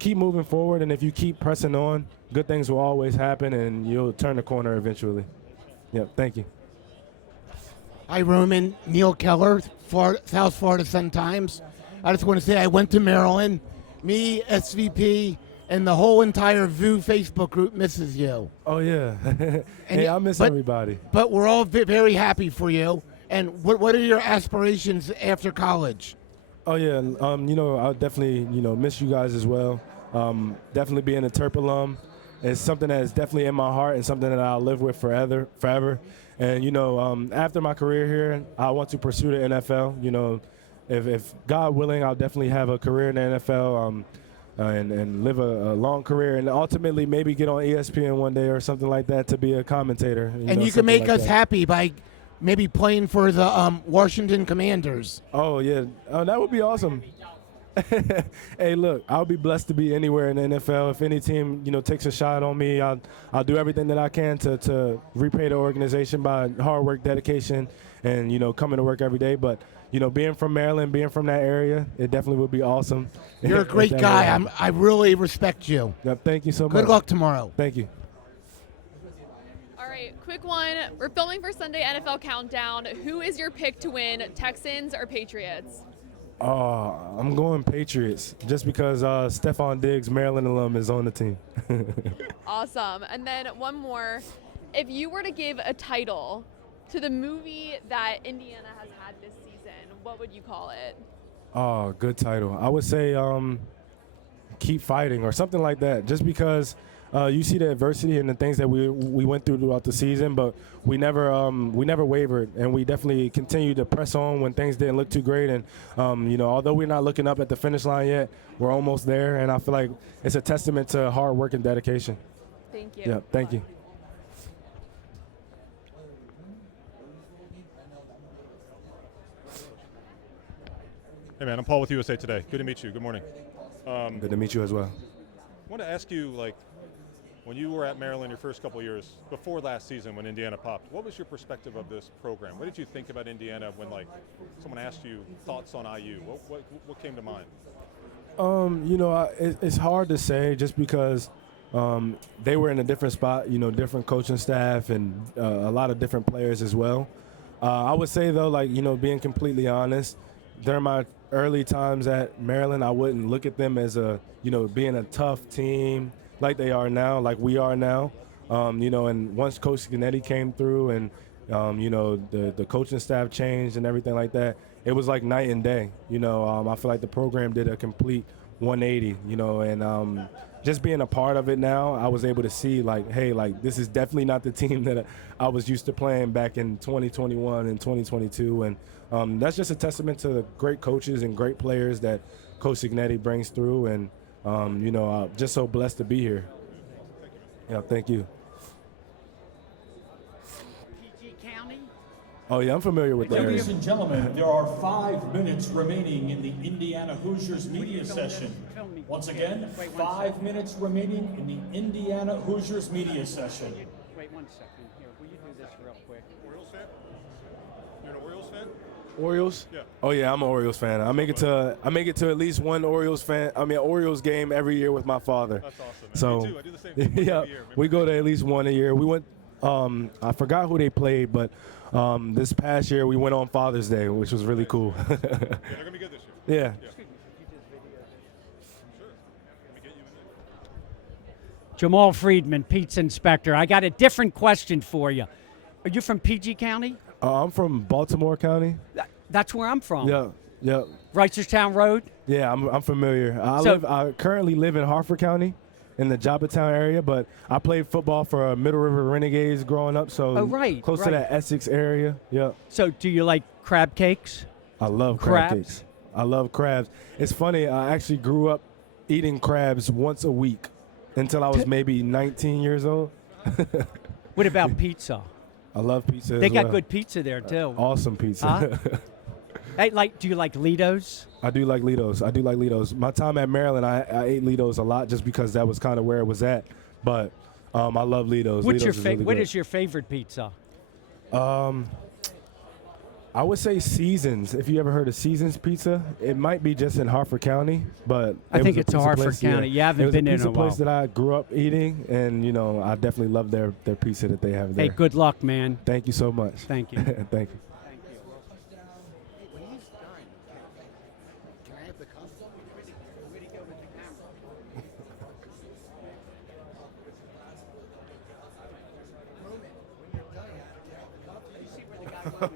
keep moving forward. And if you keep pressing on, good things will always happen and you'll turn the corner eventually. Yeah, thank you. Hi, Roman. Neil Keller, South Florida Sun-Times. I just want to say I went to Maryland. Me, SVP, and the whole entire VU Facebook group misses you. Oh, yeah. Hey, I miss everybody. But we're all very happy for you. And what are your aspirations after college? Oh, yeah. I'll definitely, miss you guys as well. Definitely being a Terp alum is something that is definitely in my heart and something that I'll live with forever. And, after my career here, I want to pursue the NFL. If God willing, I'll definitely have a career in the NFL and live a long career, and ultimately maybe get on ESPN one day or something like that to be a commentator. And you can make us happy by maybe playing for the Washington Commanders. Oh, yeah. Oh, that would be awesome. Hey, look, I'll be blessed to be anywhere in the NFL. If any team, takes a shot on me, I'll do everything that I can to repay the organization by hard work, dedication, and, coming to work every day. But, being from Maryland, being from that area, it definitely would be awesome. You're a great guy. I really respect you. Yep, thank you so much. Good luck tomorrow. Thank you. All right, quick one. We're filming for Sunday NFL Countdown. Who is your pick to win, Texans or Patriots? I'm going Patriots just because Stephon Diggs, Maryland alum, is on the team. Awesome. And then one more. If you were to give a title to the movie that Indiana has had this season, what would you call it? Oh, good title. I would say Keep Fighting or something like that, just because you see the adversity and the things that we went throughout the season, but we never wavered, and we definitely continued to press on when things didn't look too great. And although we're not looking up at the finish line yet, we're almost there, and I feel like it's a testament to hard work and dedication. Thank you. Yeah, thank you. Hey man, I'm Paul with USA Today. Good to meet you. Good morning. Good to meet you as well. I want to ask you, when you were at Maryland your first couple of years, before last season when Indiana popped, what was your perspective of this program? What did you think about Indiana when someone asked you thoughts on IU? What came to mind? It's hard to say just because they were in a different spot, different coaching staff and a lot of different players as well. I would say though, being completely honest, during my early times at Maryland, I wouldn't look at them as being a tough team like they are now, like we are now. And once Coach Gennady came through and, the coaching staff changed and everything like that, it was like night and day. I feel like the program did a complete 180, and just being a part of it now, I was able to see this is definitely not the team that I was used to playing back in 2021 and 2022. And that's just a testament to the great coaches and great players that Coach Gennady brings through. And, just so blessed to be here. Yeah, thank you. PG County? Oh, yeah, I'm familiar with that area. Ladies and gentlemen, there are 5 minutes remaining in the Indiana Hoosiers media session. Once again, 5 minutes remaining in the Indiana Hoosiers media session. Wait 1 second. Here, will you do this real quick? Orioles fan? You're an Orioles fan? Orioles? Yeah. Oh yeah, I'm an Orioles fan. I make it to at least one Orioles game every year with my father. That's awesome. Man. So Me too. I do the same thing yeah, every year. we go to at least one a year. We went. I forgot who they played, but this past year we went on Father's Day, which was really cool. Yeah, they're gonna be good this year. Yeah. Jamal Friedman, Pete's inspector. I got a different question for you. Are you from PG County? I'm from Baltimore County. That's where I'm from. Yeah. Reisterstown Road? Yeah, I'm familiar. I currently live in Harford County in the Joppatown area, but I played football for Middle River Renegades growing up, so close to that Essex area. Yeah. So do you like crab cakes? I love crab cakes. I love crabs. It's funny, I actually grew up eating crabs once a week until I was maybe 19 years old. What about pizza? I love pizza They as got well. good pizza there, too. Awesome pizza. Huh? Hey, do you like Lido's? I do like Lido's. My time at Maryland, I ate Lido's a lot just because that was kind of where it was at. But I love Lido's. What Lido's is your favorite pizza? I would say Seasons. If you ever heard of Seasons Pizza, it might be just in Harford County, but I think it's Harford County. You haven't been in a while. It was a place that I grew up eating, and I definitely love their pizza that they have there. Hey, good luck, man. Thank you so much. Thank you. Thank you.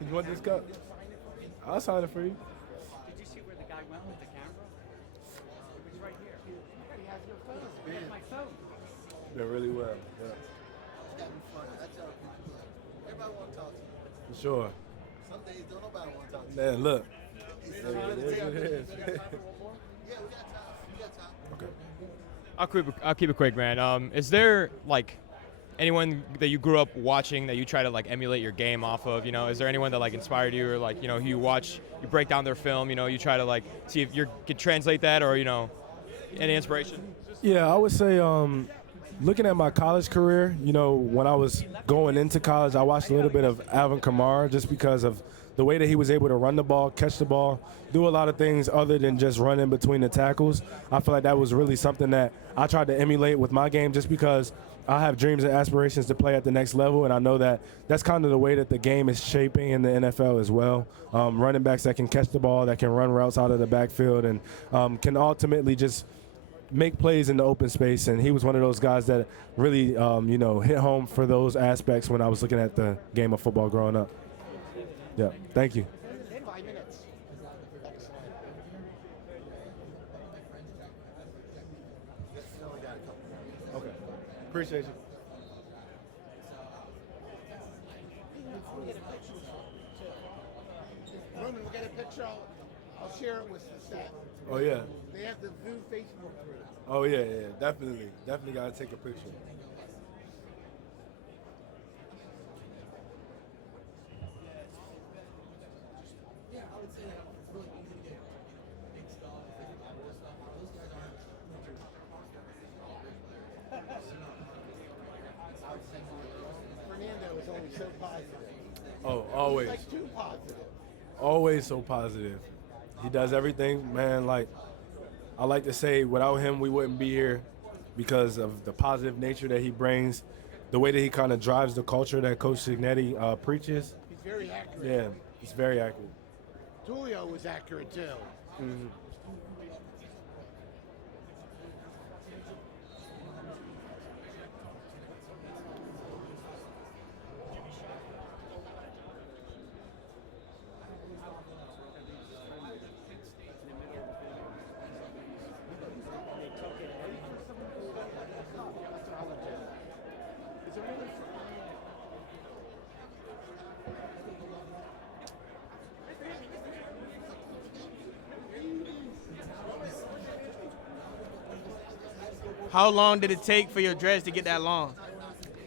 You want this cup? I'll sign it for you. Did you see where the guy went with the camera? It was right here. He has your phone. He has my phone. Did really well. Yeah. It's gotta be fun. I tell people, everybody want to talk to you. For sure. Some days don't nobody want to talk to you. Man, look. He's There trying it to is. tell It me. is. Yeah, we got time. We got time. Okay. I'll keep it quick, man. Is there anyone that you grew up watching that you try to emulate your game off of? Is there anyone that inspired you, or who you watch, you break down their film, you try to see if you can translate that, or any inspiration? Yeah, I would say looking at my college career, when I was going into college, I watched a little bit of Alvin Kamara just because of the way that he was able to run the ball, catch the ball, do a lot of things other than just running between the tackles. I feel like that was really something that I tried to emulate with my game just because I have dreams and aspirations to play at the next level, and I know that that's kind of the way that the game is shaping in the NFL as well. Running backs that can catch the ball, that can run routes out of the backfield, and can ultimately just make plays in the open space, and he was one of those guys that really, hit home for those aspects when I was looking at the game of football growing up. Yeah, thank you. 5 minutes. Okay, appreciate you. Roman, we'll get a picture. I'll share it with the staff. Oh, yeah. They have the VU Facebook group. Oh, yeah, definitely. Definitely got to take a picture. Fernando is always so positive. Oh, always. He's like too positive. Always so positive. He does everything, man. Like, I like to say, without him, we wouldn't be here because of the positive nature that he brings, the way that he kind of drives the culture that Coach Signetti preaches. He's very accurate. Yeah, he's very accurate. Julio was accurate too. Mm-hmm. How long did it take for your dreads to get that long?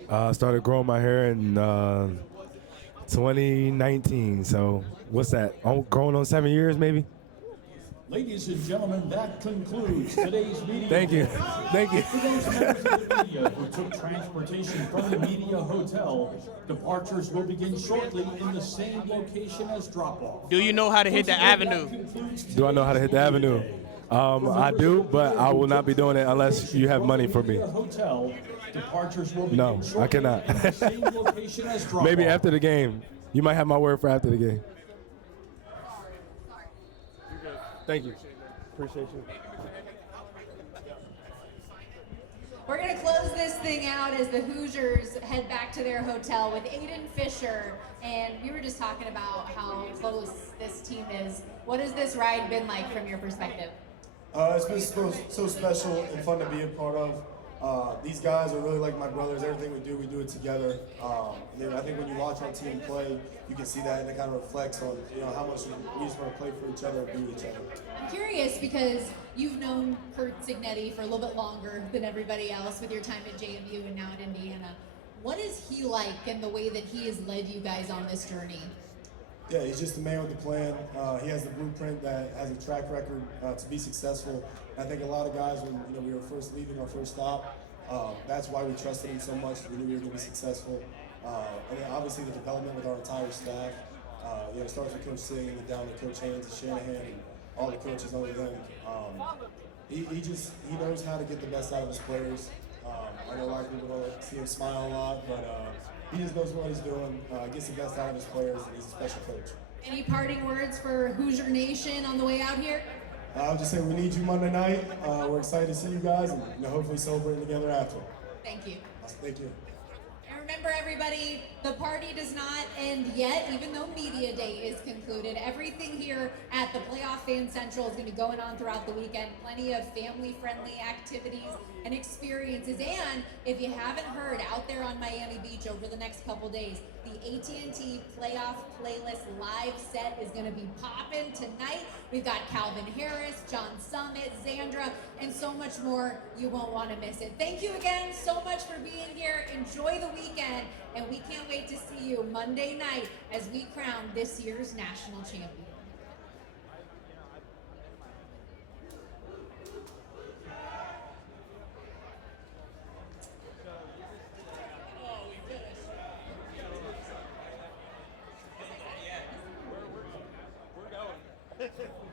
I started growing my hair in 2019. So what's that? Growing on 7 years, maybe? Ladies and gentlemen, that concludes today's media. Thank you. Thank you. For those members of the media who took transportation from the media hotel, departures will begin shortly in the same location as drop-off. Do you know how to hit the avenue? Do I know how to hit the avenue? I do, but I will not be doing it unless you have money for me. Hotel, departures will No, I cannot. Maybe after the game. You might have my word for after the game. Thank you. Appreciate you. We're going to close this thing out as the Hoosiers head back to their hotel with Aiden Fisher. And we were just talking about how close this team is. What has this ride been like from your perspective? It's been so special and fun to be a part of. These guys are really like my brothers. Everything we do it together. I think when you watch our team play, you can see that, and it kind of reflects on how much we just want to play for each other and be each other. I'm curious because you've known Kurt Signetti for a little bit longer than everybody else with your time at JMU and now at Indiana. What is he like and the way that he has led you guys on this journey? Yeah, he's just a man with a plan. He has the blueprint that has a track record to be successful. I think a lot of guys, when we were first leaving our first stop, that's why we trusted him so much. We knew we were going to be successful. And then obviously the development with our entire staff. It starts with Coach Sig and then down to Coach Haynes and Shanahan and all the coaches under them. He knows how to get the best out of his players. I know a lot of people don't see him smile a lot, but he just knows what he's doing, gets the best out of his players, and he's a special coach. Any parting words for Hoosier Nation on the way out here? I'll just say we need you Monday night. We're excited to see you guys and hopefully celebrating together after. Thank you. Thank you. And remember, everybody, the party does not end yet, even though Media Day is concluded. Everything here at the Playoff Fan Central is going to be going on throughout the weekend. Plenty of family-friendly activities and experiences. And if you haven't heard, out there on Miami Beach over the next couple days, the AT&T Playoff Playlist live set is going to be popping tonight. We've got Calvin Harris, John Summit, Xandra, and so much more. You won't want to miss it. Thank you again so much for being here. Enjoy the weekend, and we can't wait to see you Monday night as we crown this year's national champion. We're going.